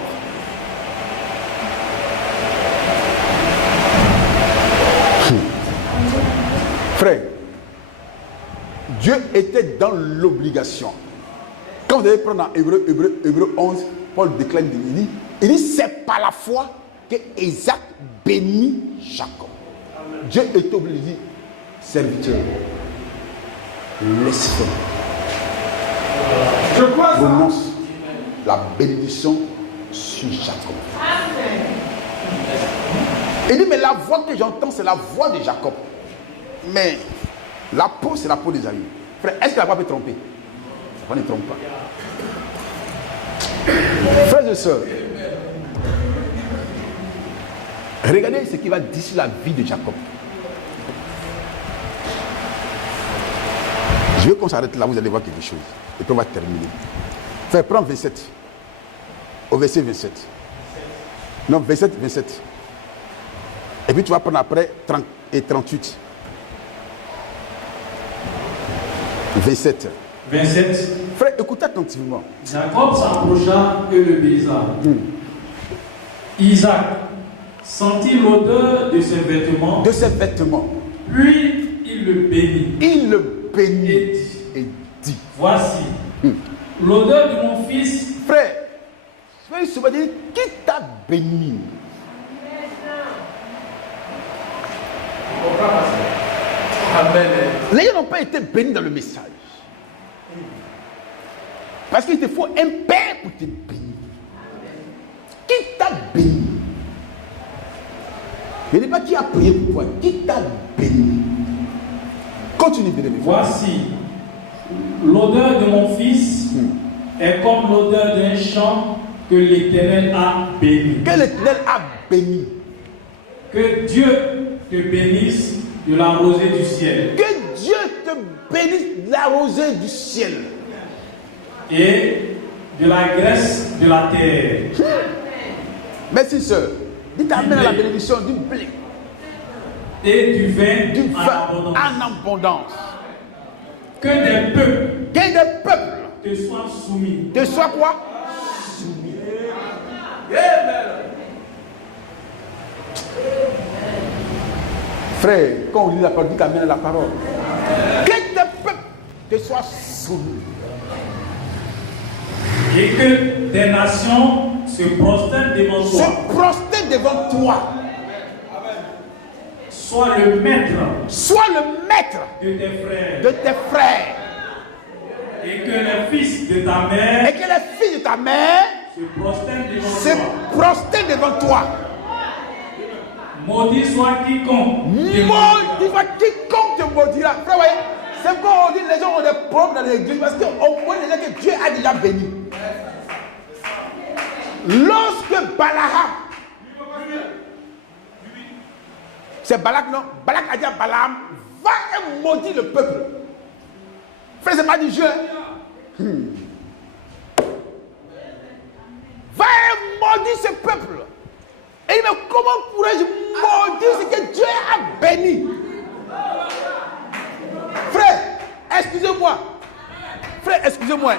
Frère, Dieu était dans l'obligation. Quand vous allez prendre dans Hébreu 11, Paul déclare, il dit c'est par la foi que Isaac bénit Jacob. Dieu est obligé, il dit, serviteur, laisse faire. Je prononce la bénédiction sur Jacob. Il dit, mais la voix que j'entends, c'est la voix de Jacob. Mais la peau, c'est la peau d'Ésaü. Frère, est-ce que la voix peut tromper? La voix ne trompe pas. Frères et sœurs, regardez ce qui va dire sur la vie de Jacob. Je veux qu'on s'arrête là, vous allez voir quelque chose. Et puis on va terminer. Frère, prends 27. Au verset 27. Non, 27. Et puis tu vas prendre après 30 et 38. 27. Frère, écoutez attentivement. Jacob s'approcha et le baisa. Isaac sentit l'odeur de ses vêtements. De ses vêtements. Puis il le bénit. Il le bénit. Et dit. Voici l'odeur de mon fils. Frère, je vais souvent dire, qui t'a béni? Amen. Les gens n'ont pas été bénis dans le message. Parce qu'il te faut un père pour te bénir. Qui t'a béni? Je ne dis pas qui a prié pour toi. Qui t'a béni? Continue de le faire. Voici l'odeur de mon fils est comme l'odeur d'un champ que l'Éternel a béni. Que l'Éternel a béni. Que Dieu te bénisse de la rosée du ciel. Que Dieu te bénisse de la rosée du ciel. Et de la graisse de la terre. Merci, sœur. Dites amen à la bénédiction du blé. Et du vin, Du en vin abondance. en abondance. Que des peuples Que des peuples te soient soumis. te soient quoi? Frère, quand on lit la parole, dites amen à la parole. Que des peuples te soient soumis. Et que des nations se prosternent devant toi. Se prosternent devant toi. Sois le maître Sois le maître de tes frères. de tes frères. Et que les fils de ta mère Et que les fils de ta mère se prosternent devant se toi. prosternent devant toi. Maudit soit quiconque. Maudit soit quiconque te maudira. Frère, voyez, c'est pourquoi on dit les gens ont des problèmes dans l'église. Parce qu'on voit déjà que Dieu a déjà béni. Lorsque Balaam, c'est Balak, non? Balak a dit à Balaam, va et maudit le peuple. Frère, c'est pas du jeu. Va et maudit ce peuple. Et il me dit, comment pourrais-je maudire ce que Dieu a béni? Frère, excusez-moi. Frère, excusez-moi.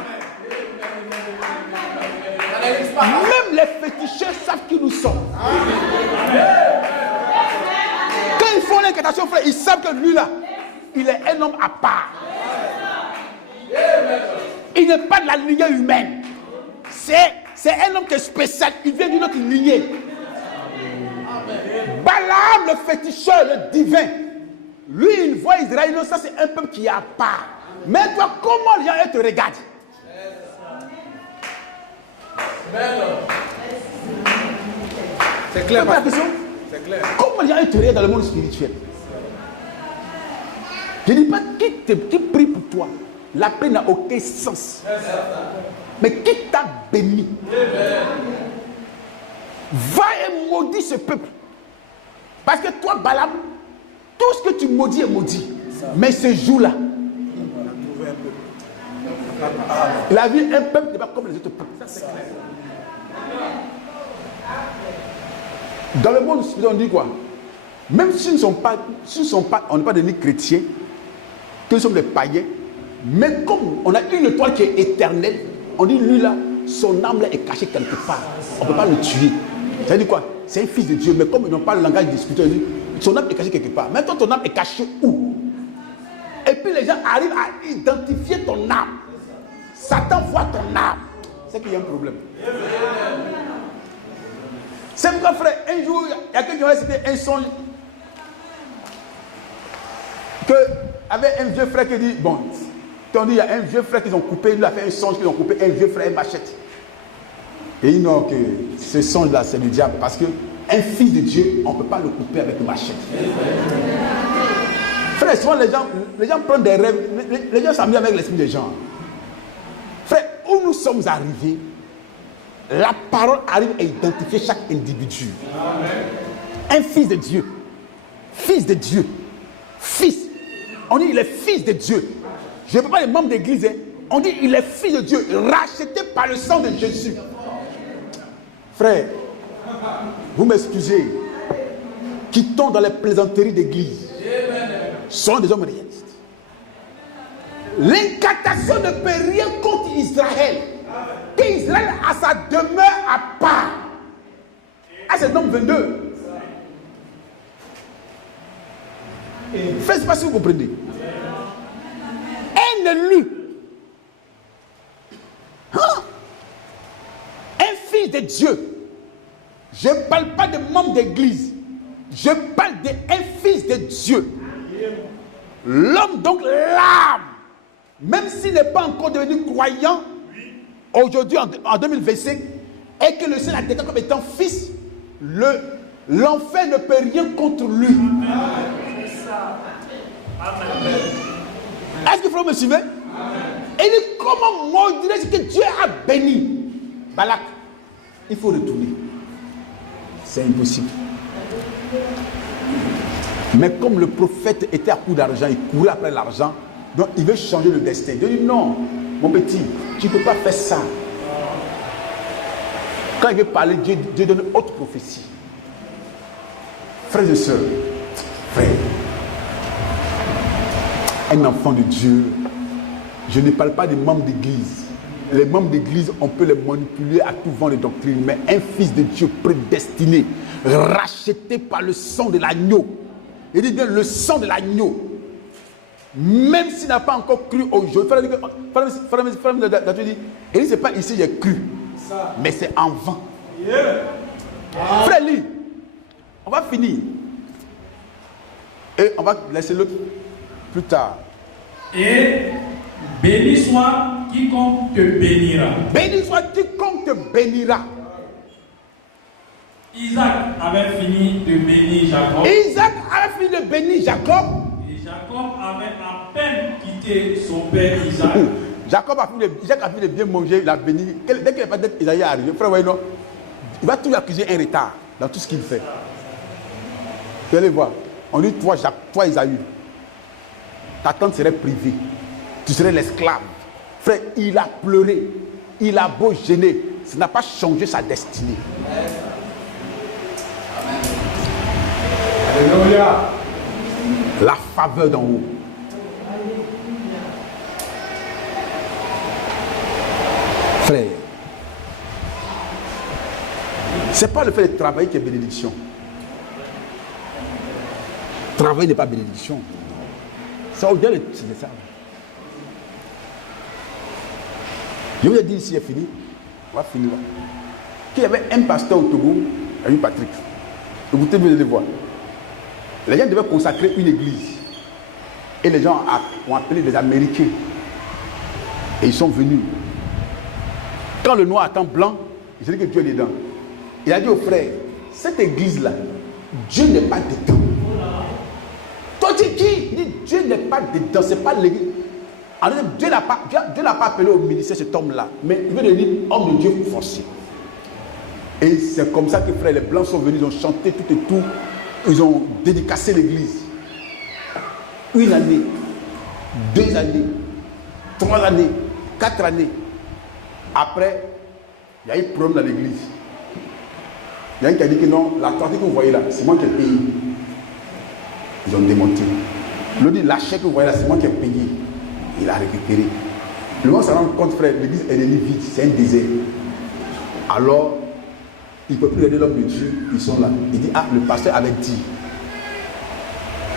Même les féticheurs savent qui nous sommes. Quand ils font l'incantation, frère, ils savent que lui là, il est un homme à part. Il n'est pas de la lignée humaine. C'est un homme qui est spécial. Il vient d'une autre lignée. Balaam, le féticheur, le divin, lui, il voit Israël, ça c'est un peuple qui est à part. Mais toi, comment les gens te regardent? C'est clair. La question? C'est clair. Comment les gens te regardent dans le monde spirituel? Je ne dis pas qui prie pour toi. La paix n'a aucun sens. Mais qui t'a béni? Va et maudis ce peuple. Parce que toi, Balaam, tout ce que tu maudis est maudit. Mais ce jour-là, la vie un peuple n'est pas comme les autres peuples. Ça, c'est clair. Dans le monde spirituel, on dit quoi? Même s'ils ne sont pas, on n'est pas des chrétiens, que nous sommes des païens, mais comme on a une étoile qui est éternelle, on dit lui là, son âme là est cachée quelque part. On ne peut pas le tuer. Ça veut dire quoi? C'est un fils de Dieu, mais comme ils n'ont pas le langage discuté, son âme est cachée quelque part. Maintenant, ton âme est cachée où? Et puis les gens arrivent à identifier ton âme. Satan voit ton âme. C'est qu'il y a un problème. C'est pourquoi, frère, un jour, il y a quelqu'un qui a cité un songe que avait un vieux frère qui dit, bon, on dit, il y a un vieux frère qu'ils ont coupé, il a fait un songe qu'ils ont coupé, un vieux frère, une machette. Et il dit non, que ce songe-là, c'est le diable, parce qu'un fils de Dieu, on ne peut pas le couper avec une machette. Frère, souvent les gens prennent des rêves, les gens s'amusent avec l'esprit des gens. Frère, où nous sommes arrivés, la parole arrive à identifier chaque individu. Amen. Un fils de Dieu. Fils de Dieu. Fils. On dit il est fils de Dieu. Je ne veux pas les membres d'église. Hein. On dit il est fils de Dieu, racheté par le sang de Jésus. Frère, vous m'excusez. Quittons dans les plaisanteries d'église. Sont des hommes réalistes. L'incantation ne peut rien contre Israël. Qu'Israël a sa demeure à part. Ah, c'est Nombre 22. Faites pas si vous comprenez. Un élu de Dieu. Je ne parle pas de membres d'église. Je parle d'un fils de Dieu. L'homme, donc l'âme, même s'il n'est pas encore devenu croyant, aujourd'hui en 2025, et que le Seigneur a déclaré comme étant fils, l'enfer ne peut rien contre lui. Est-ce qu'il faut me suivre? Et il dit, comment moi dirais ce que Dieu a béni? Balak, il faut retourner. C'est impossible. Mais comme le prophète était à court d'argent, il courait après l'argent, donc il veut changer le destin. Dieu dit non, mon petit, tu ne peux pas faire ça. Quand il veut parler, Dieu donne une autre prophétie. Frères et sœurs, frères, un enfant de Dieu, je ne parle pas des membres d'église. Les membres d'église, on peut les manipuler à tout vent de doctrine, mais un fils de Dieu prédestiné, racheté par le sang de l'agneau. Il dit bien le sang de l'agneau. Même s'il n'a pas encore cru aujourd'hui, il dit c'est pas ici j'ai cru, mais c'est en vain. Frère, lis, on va finir. Et on va laisser l'autre plus tard. Et béni soit quiconque te bénira. Béni soit quiconque te bénira. Isaac avait fini de bénir Jacob. Isaac avait fini de bénir Jacob. Et Jacob avait à peine quitté son père Isaac. Isaac a fini de bien manger, il a béni. Dès qu'il n'est pas d'être Isaïe arrivé, frère, voyez, non, il va toujours accuser un retard dans tout ce qu'il fait. Vous allez voir. On dit, toi Isaïe, ta tante serait privée. Tu serais l'esclave. Frère, il a pleuré. Il a beau gêner. Ça n'a pas changé sa destinée. Alléluia. La faveur d'en haut. Frère, c'est pas le fait de travailler qui est bénédiction. Travailler n'est pas bénédiction. Ça au-delà de ça. Je vous ai dit ici, c'est fini. On va finir. Qu'il y avait un pasteur au Togo, il y a eu Patrick. Écoutez bien les voir. Les gens devaient consacrer une église. Et les gens ont appelé les Américains. Et ils sont venus. Quand le noir attend blanc, il dit que Dieu est dedans. Il a dit aux frères, cette église-là, Dieu n'est pas dedans. Toi tu dis qui? Il dit Dieu n'est pas dedans, c'est pas l'église. Dieu n'a pas appelé au ministère cet homme-là, mais il veut devenir homme de Dieu forcé. Et c'est comme ça que frère, les blancs sont venus, ils ont chanté tout et tout, ils ont dédicacé l'église. 1 année, 2 années, 3 années, 4 années. Après, il y a eu problème dans l'église. Il y a un qui a dit que non, la quantité que vous voyez là, c'est moi qui ai payé. Ils ont démonté. L'autre dit, la chèque que vous voyez là, c'est moi qui ai payé. Il a récupéré. Le moment où ça rend compte, frère, l'église est devenue vide, c'est un désert. Alors, il ne peut plus aider l'homme de Dieu, ils sont là. Il dit, ah, le pasteur avait dit.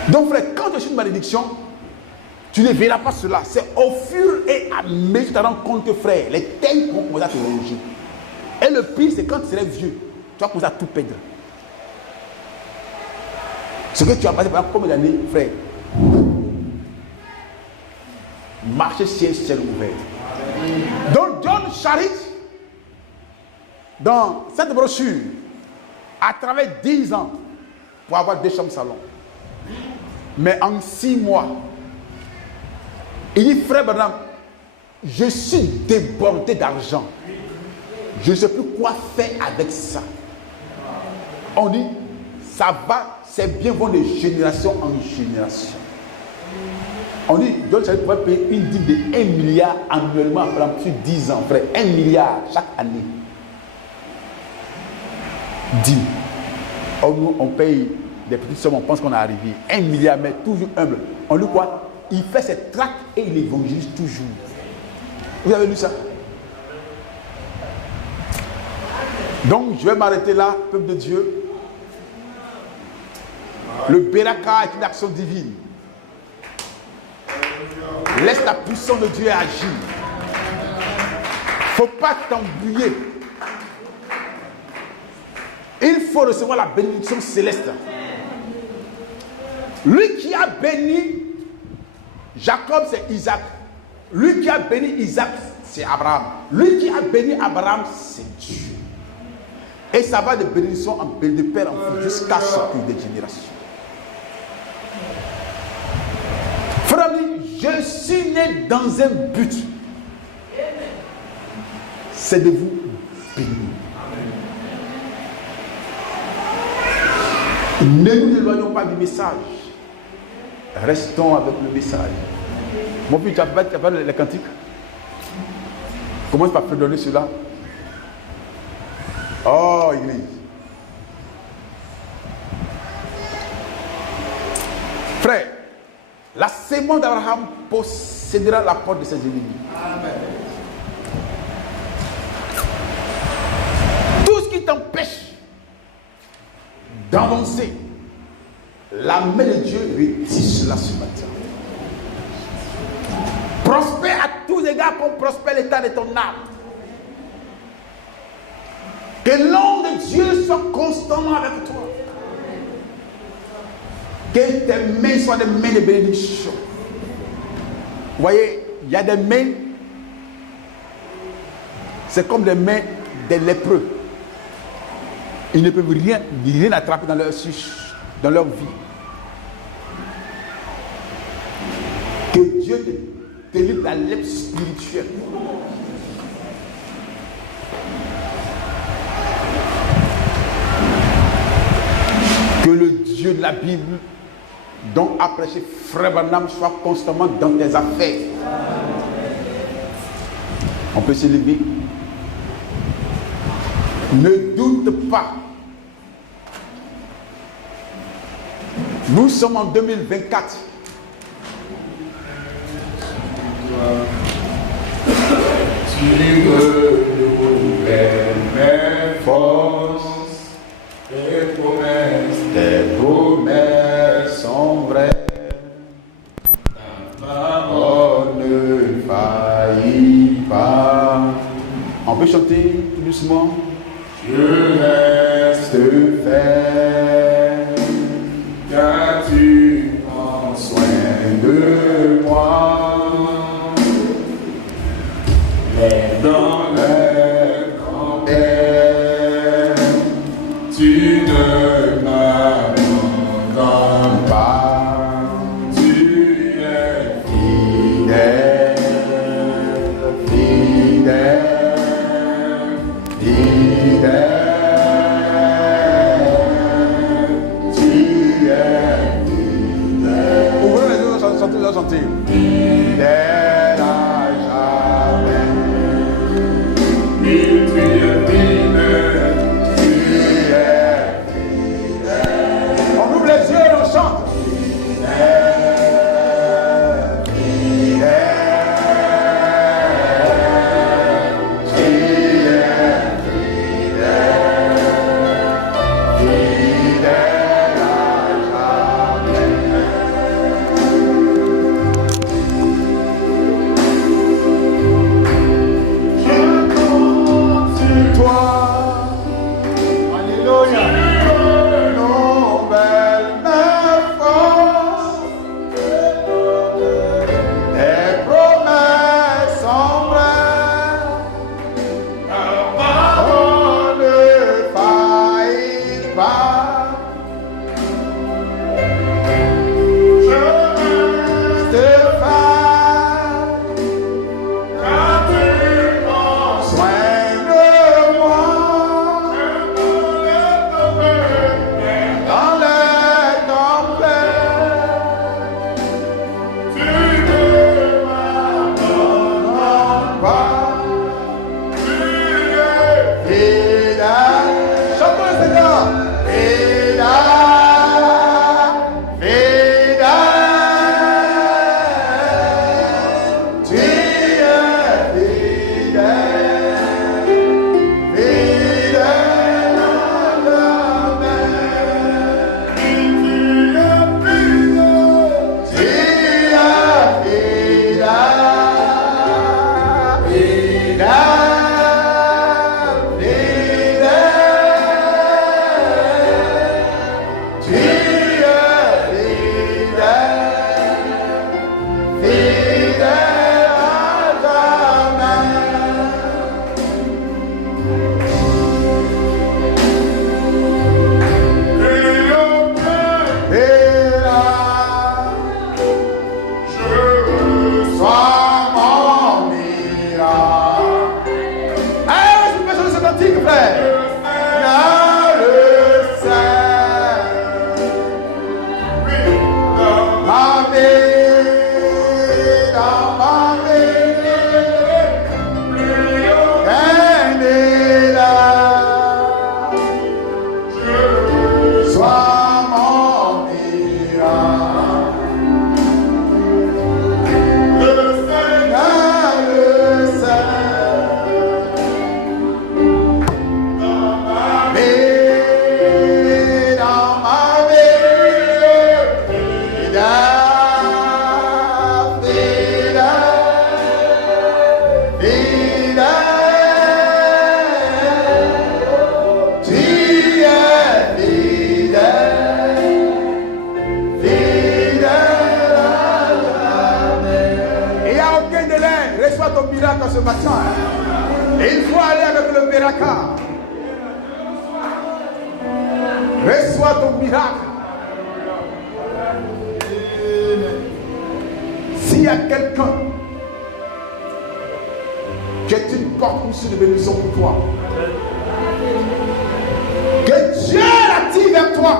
Donc, frère, quand tu es une malédiction, tu ne verras pas cela. C'est au fur et à mesure que tu te rends compte que, frère, les thèmes vont commencer à te ronger. Et le pire, c'est quand tu seras vieux, tu vas commencer à tout perdre. Ce que tu as passé pendant combien d'années, frère? Marcher ciel ouvert. Donc John Charit, dans cette brochure, a travaillé 10 ans pour avoir 2 chambres salon. Mais en 6 mois, il dit, frère Branham, je suis débordé d'argent. Je ne sais plus quoi faire avec ça. On dit, ça va, c'est bien bon de génération en génération. On dit, John Charit pourrait payer une dîme de 1 milliard annuellement pendant plus de 10 ans, frère. 1 milliard chaque année. Dîme. Nous, on paye des petites sommes, on pense qu'on est arrivé. 1 milliard, mais toujours humble. On lui quoi? Il fait ses tracts et il évangélise toujours. Vous avez lu ça? Donc, je vais m'arrêter là, peuple de Dieu. Le Beraka est une action divine. Laisse la puissance de Dieu agir. Il ne faut pas t'embrouiller. Il faut recevoir la bénédiction céleste. Lui qui a béni Jacob, c'est Isaac. Lui qui a béni Isaac, c'est Abraham. Lui qui a béni Abraham, c'est Dieu. Et ça va de bénédiction en bénédiction, de père en fils, jusqu'à ce que des générations. Frère, je suis né dans un but. C'est de vous bénir. Ne nous éloignons pas du message. Restons avec le message. Mon fils, tu as pas les cantiques? Commence par donner cela. Oh, Église. Frère, la sémence d'Abraham possédera la porte de ses ennemis. Amen. Tout ce qui t'empêche d'avancer, la main de Dieu retire cela ce matin. Prospère à tous égards comme prospère l'état de ton âme. Que l'ombre de Dieu soit constamment avec toi. Que tes mains soient des mains de bénédiction. Vous voyez, il y a des mains, c'est comme des mains des lépreux. Ils ne peuvent rien attraper dans leur vie. Que Dieu te délivre de la lèpre spirituelle. Que le Dieu de la Bible, dont a prêché Frère Branham, soit constamment dans tes affaires. On peut se lever. Ne doute pas. Nous sommes en 2024. Tu renouvelles mes forces, tes promesses sont vraies. Ta parole ne faillit pas. On peut chanter tout doucement. Je reste ferme, car tu prends soin de moi. Mais dans le grand air, tu ne m'abandonnes pas. Tu es fidèle, fidèle, fidèle. Aide-les. Reçois ton miracle ce matin. Et il faut aller avec le miracle. Reçois ton miracle. S'il y a quelqu'un qui est une porte poussée de bénédiction pour toi, que Dieu l'attire vers toi.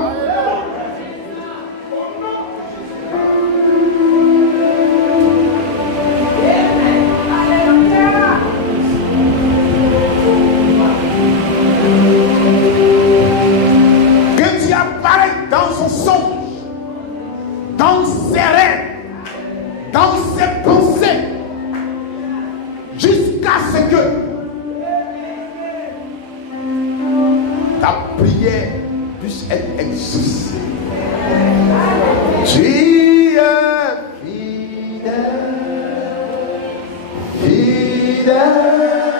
Que tu apparaisses dans son songe, dans ses rêves, dans ses pensées, jusqu'à ce que ta prière puisse être exaucée. Tu es fidèle, fidèle.